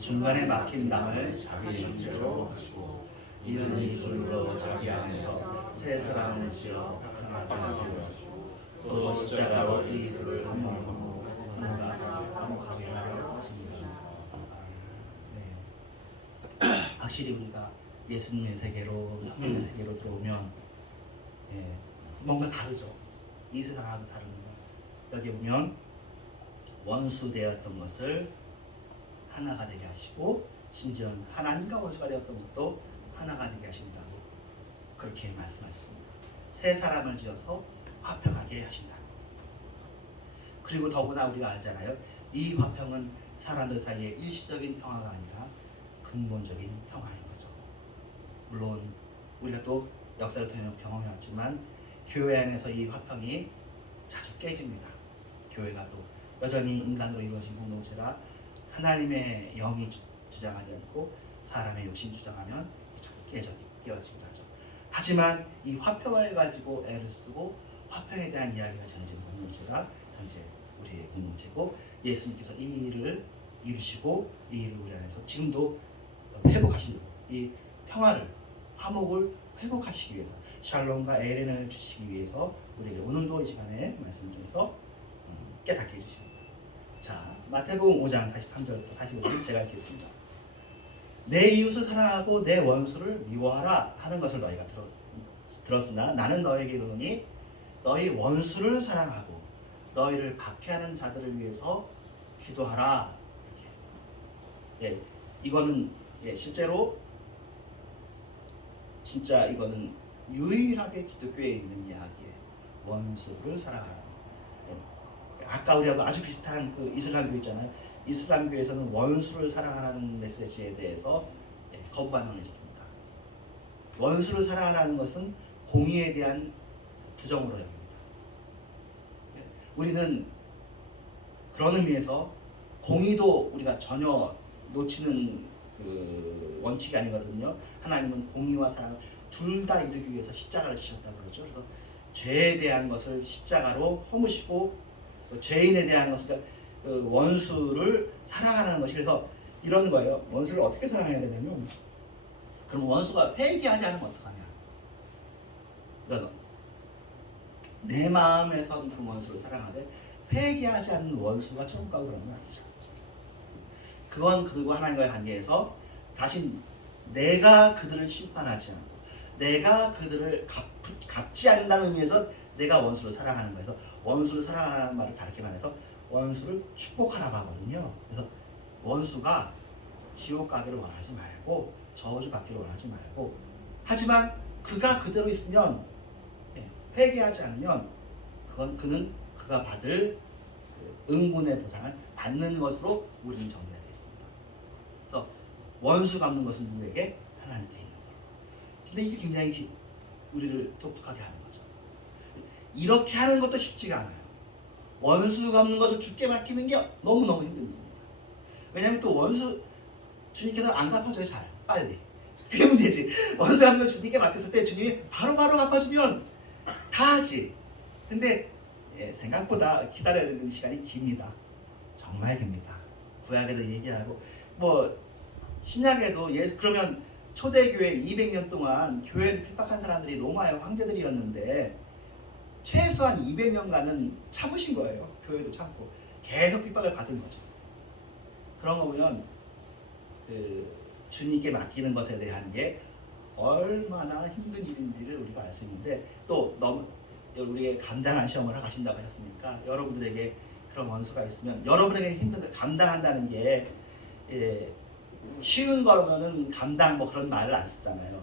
중간에 막힌 담을 자기 형제로 하시고 이는 이 돌로 자기 안에서 새 사람을 지어 하나가 하시고 또 십자가로 이 둘을 한 몸으로 하나가 화목하게 하려 하십니다. 확실히 우리가 예수님의 세계로 성령의 세계로 들어오면 뭔가 다르죠. 이 세상하고 다릅니다. 여기 보면 원수 되었던 것을 하나가 되게 하시고 심지어 하나님과 원수가 되었던 것도 하나가 되게 하신다고 그렇게 말씀하셨습니다. 새 사람을 지어서 화평하게 하신다. 그리고 더구나 우리가 알잖아요. 이 화평은 사람들 사이에 일시적인 평화가 아니라 근본적인 평화인 거죠. 물론 우리가 또 역사를 통해 경험해왔지만 교회 안에서 이 화평이 자주 깨집니다. 교회가 또 여전히 인간으로 이루어진 공동체라 하나님의 영이 주장하지 않고 사람의 욕심 주장하면 깨어지기도 하죠. 하지만 이 화평을 가지고 애를 쓰고 화평에 대한 이야기가 전해지는 공동체가 현재 우리의 공동체고 예수님께서 이 일을 이루시고 이 일을 우리 안에서 지금도 회복하시려고 이 평화를 화목을 회복하시기 위해서 샬롬과 에렌을 주시기 위해서 우리에게 오늘도 이 시간에 말씀을 통해서 깨닫게 해주십니다. 자, 마태복음 5장 43절부터 45절 제가 읽겠습니다. 내 이웃을 사랑하고 내 원수를 미워하라 하는 것을 너희가 들었으나 나는 너희에게 이르노니 너희 원수를 사랑하고 너희를 박해하는 자들을 위해서 기도하라. 이렇게. 예, 이거는 실제로 진짜 이거는 유일하게 기독교에 있는 이야기예요. 원수를 사랑하라. 예. 아까 우리하고 아주 비슷한 그 이슬람교 있잖아요. 이슬람교에서는 원수를 사랑하라는 메시지에 대해서 거부 반응을 일으킵니다. 원수를 사랑하라는 것은 공의에 대한 부정으로 여깁니다. 우리는 그런 의미에서 공의도 우리가 전혀 놓치는 그 원칙이 아니거든요. 하나님은 공의와 사랑을 둘 다 이루기 위해서 십자가를 지셨다고 그러죠. 그래서 죄에 대한 것을 십자가로 허무시고 죄인에 대한 것을 그 원수를 사랑하는 것이 그래서 이런 거예요. 원수를 어떻게 사랑해야 되냐면 그럼 원수가 회개하지 않으면 어떡하냐? 그러니까 내 마음에선 그 원수를 사랑하되 회개하지 않는 원수가 천국 가고 그런 건 아니죠. 그건 그들과 하나님과의 관계에서 다시 내가 그들을 심판하지 않고 내가 그들을 갚지 않는다는 의미에서 내가 원수를 사랑하는 거예요. 그래서 원수를 사랑하는 말을 다르게 말해서 원수를 축복하라고 하거든요. 그래서 원수가 지옥 가기를 원하지 말고 저주 받기를 원하지 말고 하지만 그가 그대로 있으면 회개하지 않으면 그는 그가 받을 응분의 보상을 받는 것으로 우리는 정리가 되어 있습니다. 그래서 원수 갚는 것은 누구에게? 하나님께 있는 거예요. 근데 이게 굉장히 우리를 독특하게 하는 거죠. 이렇게 하는 것도 쉽지가 않아요. 원수 갚는 것을 주께 맡기는 게 너무너무 힘든 일입니다. 왜냐하면 또 원수 주님께서 안 갚아줘요. 잘 빨리. 그게 문제지. 원수 갚는 걸 주님께 맡겼을 때 주님이 바로바로 갚아주면 다 하지. 근데 생각보다 기다려야 되는 시간이 깁니다. 정말 깁니다. 구약에도 얘기하고 뭐 신약에도 그러면 초대교회 200년 동안 교회를 핍박한 사람들이 로마의 황제들이었는데 최소한 200년간은 참으신 거예요. 교회도 참고 계속 핍박을 받은 거죠. 그런 거 보면 그 주님께 맡기는 것에 대한 게 얼마나 힘든 일인지를 우리가 알 수 있는데 또 너무 우리에게 감당한 시험을 하고 가신다고 하셨으니까 여러분들에게 그런 원수가 있으면 여러분에게 힘든 걸 감당한다는 게 쉬운 거면은 감당 뭐 그런 말을 안 쓰잖아요.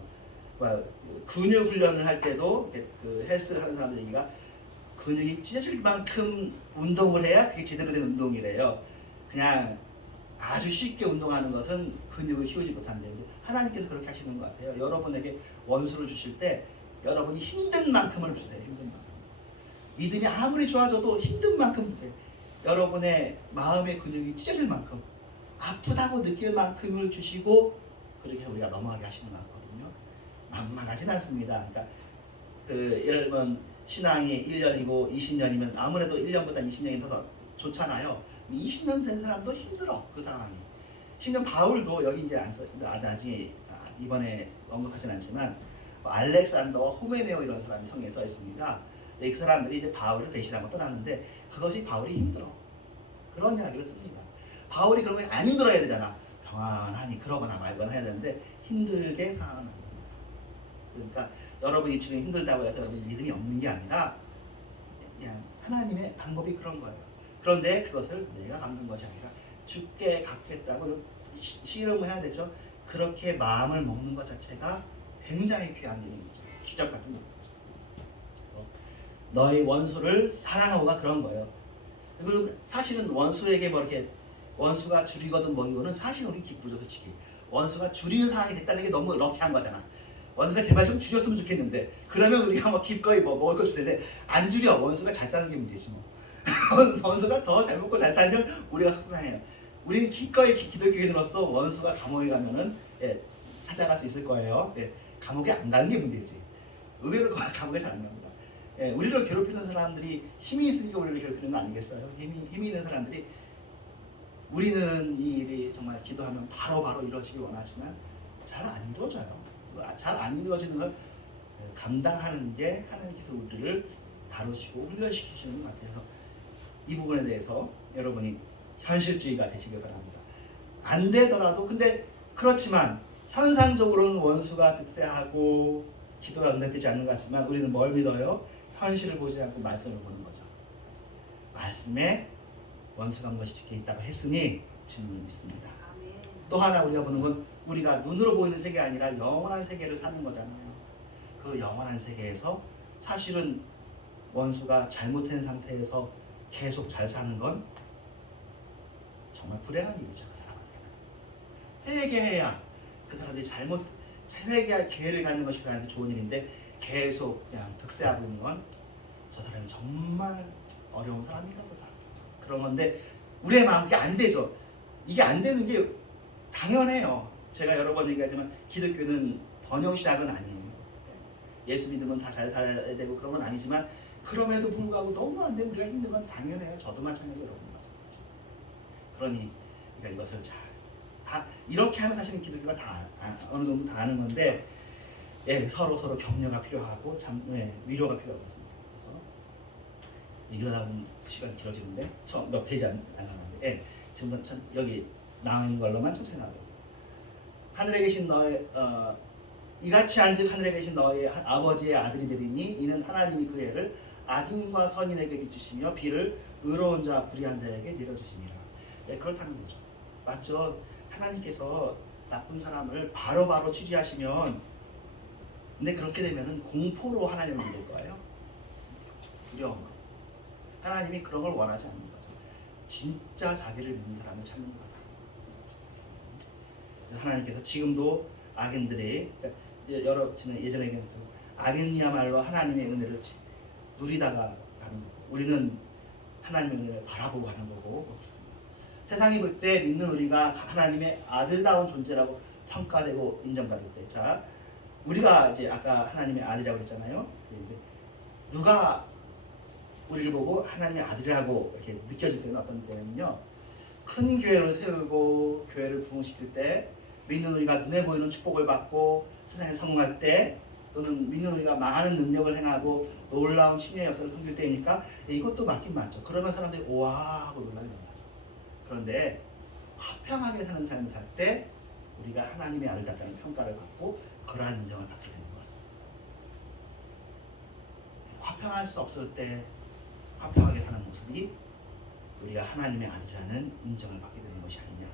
근육 훈련을 할 때도 그 헬스를 하는 사람들 얘기가 근육이 찢어질 만큼 운동을 해야 그게 제대로 된 운동이래요. 그냥 아주 쉽게 운동하는 것은 근육을 키우지 못한대요. 하나님께서 그렇게 하시는 것 같아요. 여러분에게 원수를 주실 때 여러분이 힘든 만큼을 주세요. 힘든 만큼. 믿음이 아무리 좋아져도 힘든 만큼 주세요. 여러분의 마음의 근육이 찢어질 만큼 아프다고 느낄 만큼을 주시고 그렇게 우리가 넘어가게 하시는 것 같거든요. 만만하진 않습니다. 그러니까 예를 들면 신앙이 1년이고 20년이면 아무래도 1년보다 20년이 더 좋잖아요. 20년 된 사람도 힘들어. 그 상황이. 10년 바울도 여기 이제 나중에 이번에 언급하진 않지만 알렉산더와 호메네오 이런 사람이 성경에 써 있습니다. 그 사람들이 이제 바울을 배신하고 떠났는데 그것이 바울이 힘들어. 그런 이야기를 씁니다. 바울이 그런 거 안 힘들어야 되잖아. 평안하니 그러거나 말거나 해야 되는데 힘들게 상황은 안 됩니다. 그러니까 여러분이 지금 힘들다고 해서 여러분 믿음이 없는 게 아니라 그냥 하나님의 방법이 그런 거예요. 그런데 그것을 내가 갚는 것이 아니라 주께 갚겠다고 씨름을 해야 되죠. 그렇게 마음을 먹는 것 자체가 굉장히 귀한 일입니다. 기적 같은 거죠. 너희 원수를 사랑하고가 그런 거예요. 그리고 사실은 원수에게 뭐 이렇게 원수가 줄이거든 먹이고는 사실 우리 기쁘죠, 솔직히. 원수가 줄이는 상황이 됐다는 게 너무 럭키한 거잖아. 원수가 제발 좀 줄였으면 좋겠는데 그러면 우리가 뭐 기꺼이 뭐 먹을 거 줄 텐데 안 줄여. 원수가 잘 사는 게 문제지 뭐. 원수가 더 잘 먹고 잘 살면 우리가 속상해요. 우리는 기꺼이 기독교인으로서 원수가 감옥에 가면은 찾아갈 수 있을 거예요. 감옥에 안 가는 게 문제지. 의외로 감옥에 잘 안 갑니다. 우리를 괴롭히는 사람들이 힘이 있으니까 우리를 괴롭히는 거 아니겠어요? 힘이 있는 사람들이 우리는 이 일이 정말 기도하면 바로바로 이루어지길 원하지만 잘 안 이루어져요. 잘 안 이루어지는 걸 감당하는 게 하나님께서 우리를 다루시고 훈련시키시는 것 같아서 이 부분에 대해서 여러분이 현실주의가 되시길 바랍니다. 안 되더라도 근데 그렇지만 현상적으로는 원수가 득세하고 기도가 응답되지 않는 것 같지만 우리는 뭘 믿어요? 현실을 보지 않고 말씀을 보는 거죠. 말씀에 원수가 무엇이 적혀 있다고 했으니 주님을 믿습니다. 또 하나 우리가 보는 건 우리가 눈으로 보이는 세계 아니라 영원한 세계를 사는 거잖아요. 그 영원한 세계에서 사실은 원수가 잘못된 상태에서 계속 잘 사는 건 정말 불행한 일이죠. 그 사람한테는 회개해야 그 사람들이 회개할 기회를 갖는 것이 그한테 좋은 일인데 계속 그냥 득세하고 있는 건 저 사람이 정말 어려운 사람인가 보다 그런 건데 우리의 마음이 안 되죠. 이게 안 되는 게 당연해요. 제가 여러 번 얘기하지만 기독교는 번영 시작은 아니에요. 예수 믿으면 다 잘 살아야 되고 그런 건 아니지만 그럼에도 불구하고 너무 안 되면 우리가 힘든 건 당연해요. 저도 마찬가지고 여러분도 마찬가지. 그러니 그러니까 이것을 다 이렇게 하면 사실은 기독교가 다 어느 정도 다 아는 건데 서로 격려가 필요하고 위로가 필요하고 이러다 보면 시간이 길어지는데 몇 페이지 안 나가는데 지금 여기 나와 있는 걸로만 천천히 나가겠습니다. 하늘에 계신 이같이 한즉 하늘에 계신 너희 아버지의 아들이 되리니 이는 하나님이 그 애를 악인과 선인에게 비추시며 비를 의로운 자 불의한 자에게 내려주심이라. 그렇다는 거죠. 맞죠? 하나님께서 나쁜 사람을 바로바로 취지하시면 근데 그렇게 되면은 공포로 하나님을 믿을 거예요. 두려움으로. 하나님이 그런 걸 원하지 않는 거죠. 진짜 자기를 믿는 사람을 찾는 거예요. 하나님께서 지금도 악인들이 예전에 얘기했죠. 악인이야말로 하나님의 은혜를 누리다가 가는 거고 우리는 하나님의 은혜를 바라보고 가는 거고 세상이 볼 때 믿는 우리가 하나님의 아들다운 존재라고 평가되고 인정받을 때 자 우리가 이제 아까 하나님의 아들이라고 했잖아요. 누가 우리를 보고 하나님의 아들이라고 이렇게 느껴질 때는 어떤 때는요. 큰 교회를 세우고 교회를 부흥시킬 때 믿는 우리가 눈에 보이는 축복을 받고 세상에 성공할 때 또는 믿는 우리가 많은 능력을 행하고 놀라운 신의 역사를 섬길 때이니까 이것도 맞긴 맞죠. 그러면 사람들이 우와 하고 놀라는 거죠. 그런데 화평하게 사는 삶을 살 때 우리가 하나님의 아들 같다는 평가를 받고 그러한 인정을 받게 되는 것 같습니다. 화평할 수 없을 때 화평하게 사는 모습이 우리가 하나님의 아들이라는 인정을 받게 되는 것이 아니냐.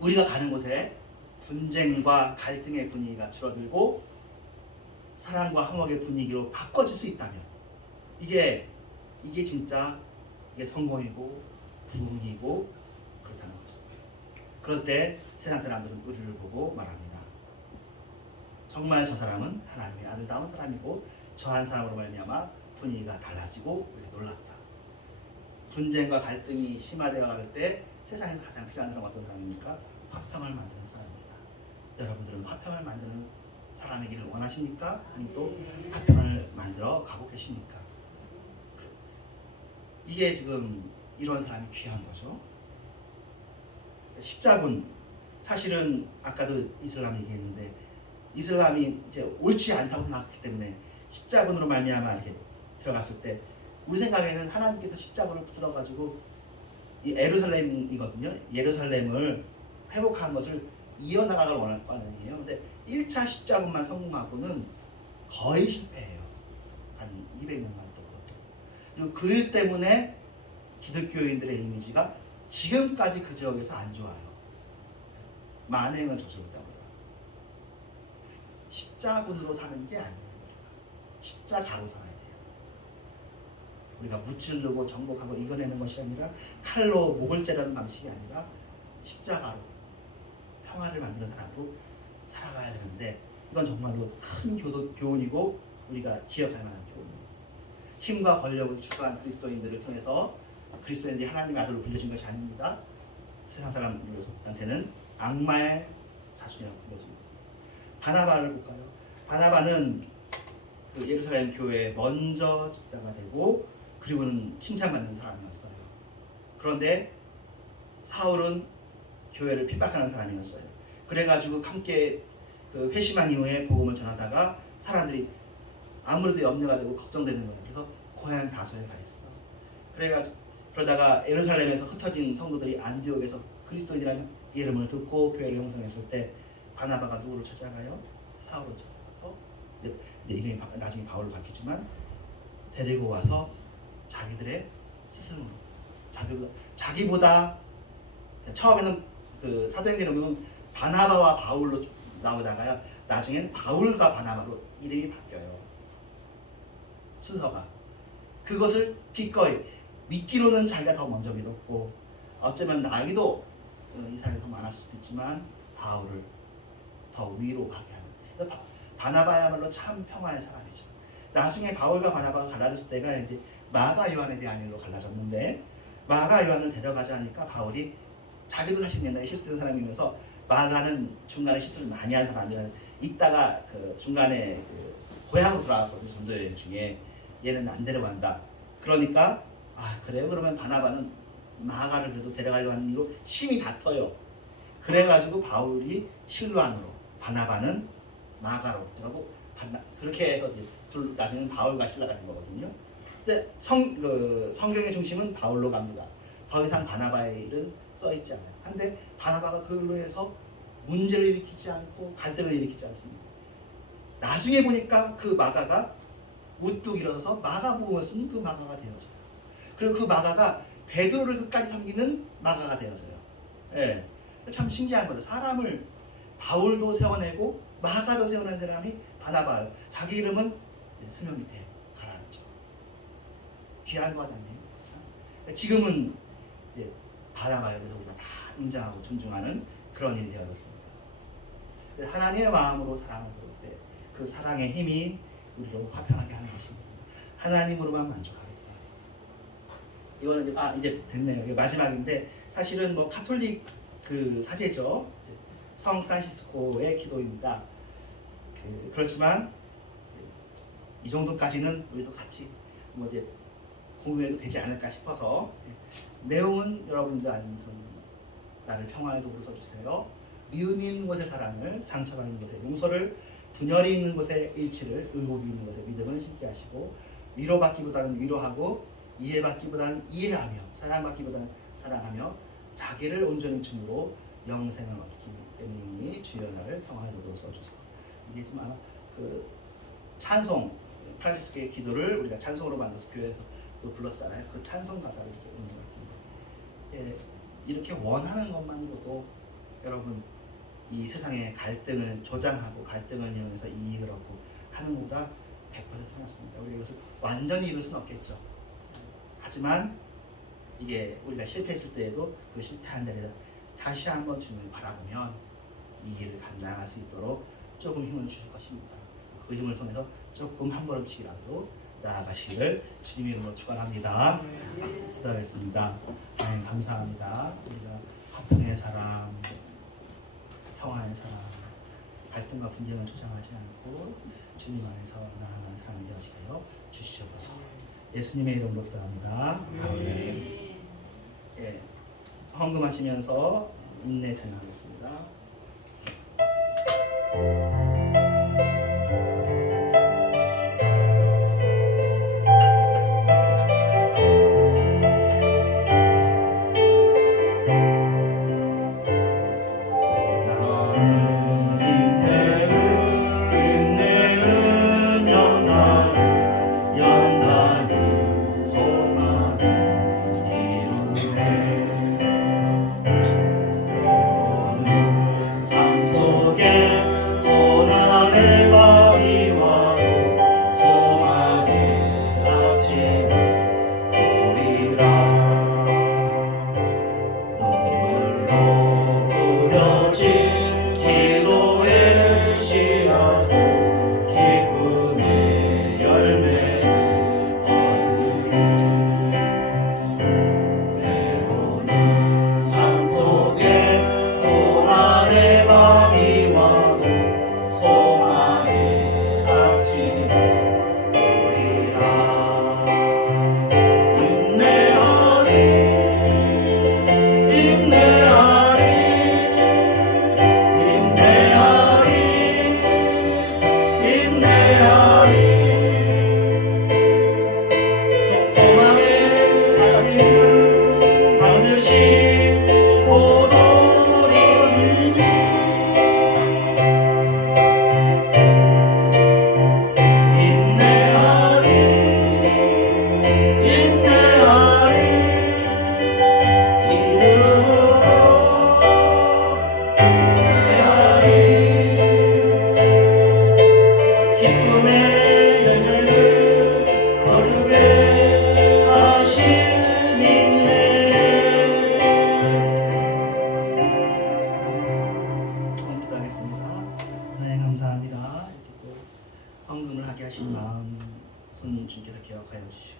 우리가 가는 곳에 분쟁과 갈등의 분위기가 줄어들고 사랑과 화목의 분위기로 바꿔질 수 있다면 이게 진짜 이게 성공이고 부흥이고 그렇다는 거죠. 그럴 때 세상 사람들은 우리를 보고 말합니다. 정말 저 사람은 하나님의 아들다운 사람이고 저 한 사람으로 말미암아 분위기가 달라지고 우리 놀랍다. 분쟁과 갈등이 심화되어 갈 때 세상에서 가장 필요한 사람은 어떤 사람입니까? 화평을 만드는 사람입니다. 여러분들은 화평을 만드는 사람이기를 원하십니까? 아니면 또 화평을 만들어 가고 계십니까? 이게 지금 이런 사람이 귀한 거죠. 십자군 사실은 아까도 이슬람 얘기했는데 이슬람이 이제 옳지 않다고 생각했기 때문에 십자군으로 말미암아 이렇게 들어갔을 때 우리 생각에는 하나님께서 십자군을 붙들어 가지고 이 예루살렘이거든요. 예루살렘을 회복한 것을 이어나가길 원할 거 아니에요. 근데 1차 십자군만 성공하고는 거의 실패해요. 한 200년 정도. 그리고 그 일 때문에 기독교인들의 이미지가 지금까지 그 지역에서 안 좋아요. 만행을 저질렀다고 해요. 십자군으로 사는 게 아니에요. 십자가로 살아야 돼요. 우리가 무찔르고 정복하고 이겨내는 것이 아니라 칼로 목을 자르는 방식이 아니라 십자가로 평화를 만드는 사람으로 살아가야 되는데 이건 정말로 큰 교훈이고 우리가 기억할 만한 교훈입니다. 힘과 권력을 추구한 그리스도인들을 통해서 그리스도인들이 하나님의 아들로 불려진 것이 아닙니다. 세상 사람들한테는 악마의 사순이라고 불려진 것입니다. 바나바를 볼까요? 바나바는 그 예루살렘 교회에 먼저 집사가 되고 그리고는 칭찬받는 사람이었어요. 그런데 사울은 교회를 핍박하는 사람이었어요. 그래가지고 함께 그 회심한 이후에 복음을 전하다가 사람들이 아무래도 염려가 되고 걱정되는 거예요. 그래서 고향 다소에 가 있어. 그러다가 예루살렘에서 흩어진 성도들이 안디옥에서 그리스도인이라는 이름을 듣고 교회를 형성했을 때 바나바가 누구를 찾아가요? 사울을 찾아가서 이제 이름이 나중에 바울로 바뀌지만 데리고 와서 자기들의 스승으로 자기보다 처음에는 그 사도행전에 보면 바나바와 바울로 나오다가요 나중엔 바울과 바나바로 이름이 바뀌어요. 순서가 그것을 기꺼이 믿기로는 자기가 더 먼저 믿었고 어쩌면 나이도 이 사람이 더 많았을 수도 있지만 바울을 더 위로 가게 하는 바나바야말로 참 평화의 사람이죠. 나중에 바울과 바나바가 갈라졌을 때가 이제 마가 요한에 대한 일로 갈라졌는데 마가 요한을 데려가자 하니까 바울이 자기도 사실 옛날에 실수된 사람이면서 마가는 중간에 실수를 많이 한 사람이라 이따가 그 중간에 그 고향으로 돌아왔거든요. 전도여행 중에 얘는 안 데려간다. 그러니까 그래요? 그러면 바나바는 마가를 그래도 데려가려고 하는 일로 심히 다퉈요. 그래가지고 바울이 실로안으로 바나바는 마가로 해가고 그렇게 해서 나중에는 바울과 실라가 된 거거든요. 근데 성경의 중심은 바울로 갑니다. 더 이상 바나바의 일은 써있지 않아요. 근데 바나바가 그걸로 해서 문제를 일으키지 않고 갈등을 일으키지 않습니다. 나중에 보니까 그 마가가 우뚝 일어서서 마가복음을 쓴 그 마가가 되어져요. 그리고 그 마가가 베드로를 끝까지 섬기는 마가가 되어져요. 예, 참 신기한 거죠. 사람을 바울도 세워내고 마가도 세워낸 사람이 바나바예요. 자기 이름은 수명 밑에 가라앉죠. 귀한 거 하지 않나요? 지금은 바나바에 대해서 우리가 다 인정하고 존중하는 그런 일이 되어졌습니다. 하나님의 마음으로 사랑을 부를 때 그 사랑의 힘이 우리를 화평하게 하는 것입니다. 하나님으로만 만족하겠다. 이거는 이제 됐네요. 이게 마지막인데 사실은 뭐 카톨릭 그 사제죠. 성 프란시스코의 기도입니다. 그렇지만 이 정도까지는 우리도 같이 뭐 이제 공유해도 되지 않을까 싶어서 내용은 여러분들 아는 나를 평화의 도구로 써주세요. 미움이 있는 곳에 사랑을, 상처가 있는 곳에 용서를, 분열이 있는 곳에 일치를, 의혹이 있는 곳에 믿음을 심게 하시고 위로받기보다는 위로하고 이해받기보다는 이해하며 사랑받기보다는 사랑하며 자기를 온전히 줌으로 영생을 얻기 때문이니 주여 나를 평화의 도구로 써주소서. 이게 좀 아마 그 찬송 프란시스코의 기도를 우리가 찬송으로 만들어서 교회에서 또 불렀잖아요. 그 찬송 가사를 이렇게 읽는 것 같은데 이렇게 원하는 것만으로도 여러분 이 세상의 갈등을 조장하고 갈등을 이용해서 이익을 얻고 하는 것보다 100% 낫습니다. 우리가 이것을 완전히 이룰 수는 없겠죠. 하지만 이게 우리가 실패했을 때에도 그 실패한 자리에서 다시 한번 주님을 바라보면 이 길을 감당할 수 있도록 조금 힘을 주실 것입니다. 그 힘을 통해서 조금 한 걸음씩이라도 나아가시기를 주님의 이름으로 축원합니다. 기도하겠습니다. 하나님 감사합니다. 우리가 화평의 사람, 평화의 사람, 갈등과 분쟁을 조장하지 않고 주님 안에서 나아가는 사람이 되어지게 하여 주시옵소서. 예수님의 이름으로 기도합니다. 아멘. 예, 헌금하시면서 인내 찬양하겠습니다. 삶 속에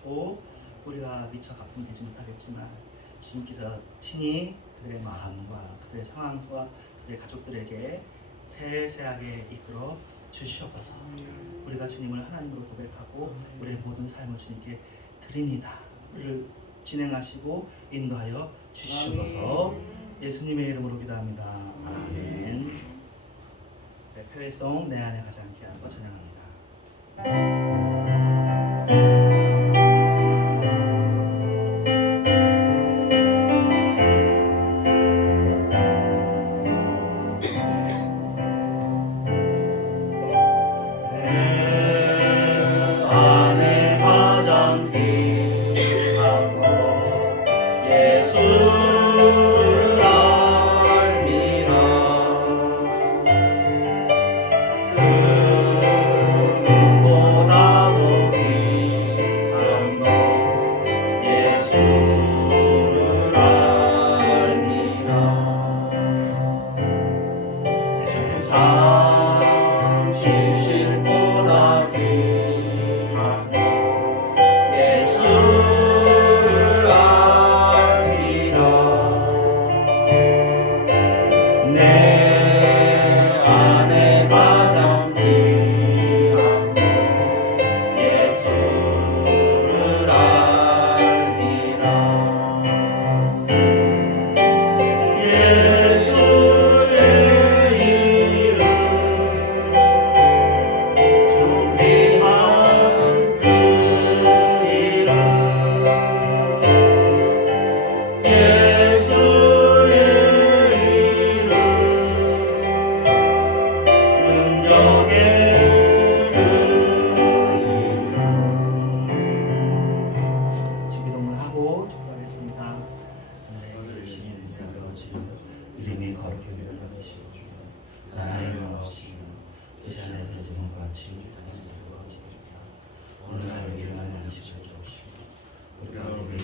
않고 우리가 미처 갚으면 되지 못하겠지만 주님께서 친히 그들의 마음과 그들의 상황과 그들의 가족들에게 세세하게 이끌어 주시옵소서. 우리가 주님을 하나님으로 고백하고 우리의 모든 삶을 주님께 드립니다. 우리를 진행하시고 인도하여 주시옵소서. 예수님의 이름으로 기도합니다. 아멘. 네, 표회송 내 안에 가지 않게 하고 찬양합니다.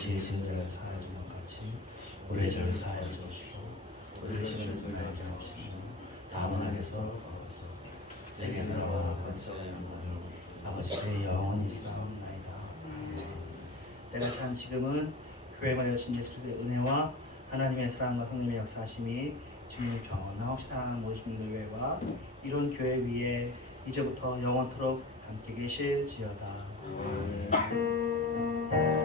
죄 지은 자를 사하여 준 것 같이 우리의 죄를 사하여 주옵시고 우리를 시험에 들게 하지 마옵시고 다만 하게서 거하옵소서. 내게 나라와 권세와 영광이 아버지께 영원히 있사옵나이다. 때가 참 지금은 교회만 여신 예수 그리스도의 은혜와 하나님의 사랑과 성령의 역사하심이 주님의 평안과 혹시 사랑하는 모든 분들 외와 이런 교회 위에 이제부터 영원토록 함께 계실지어다. 아멘.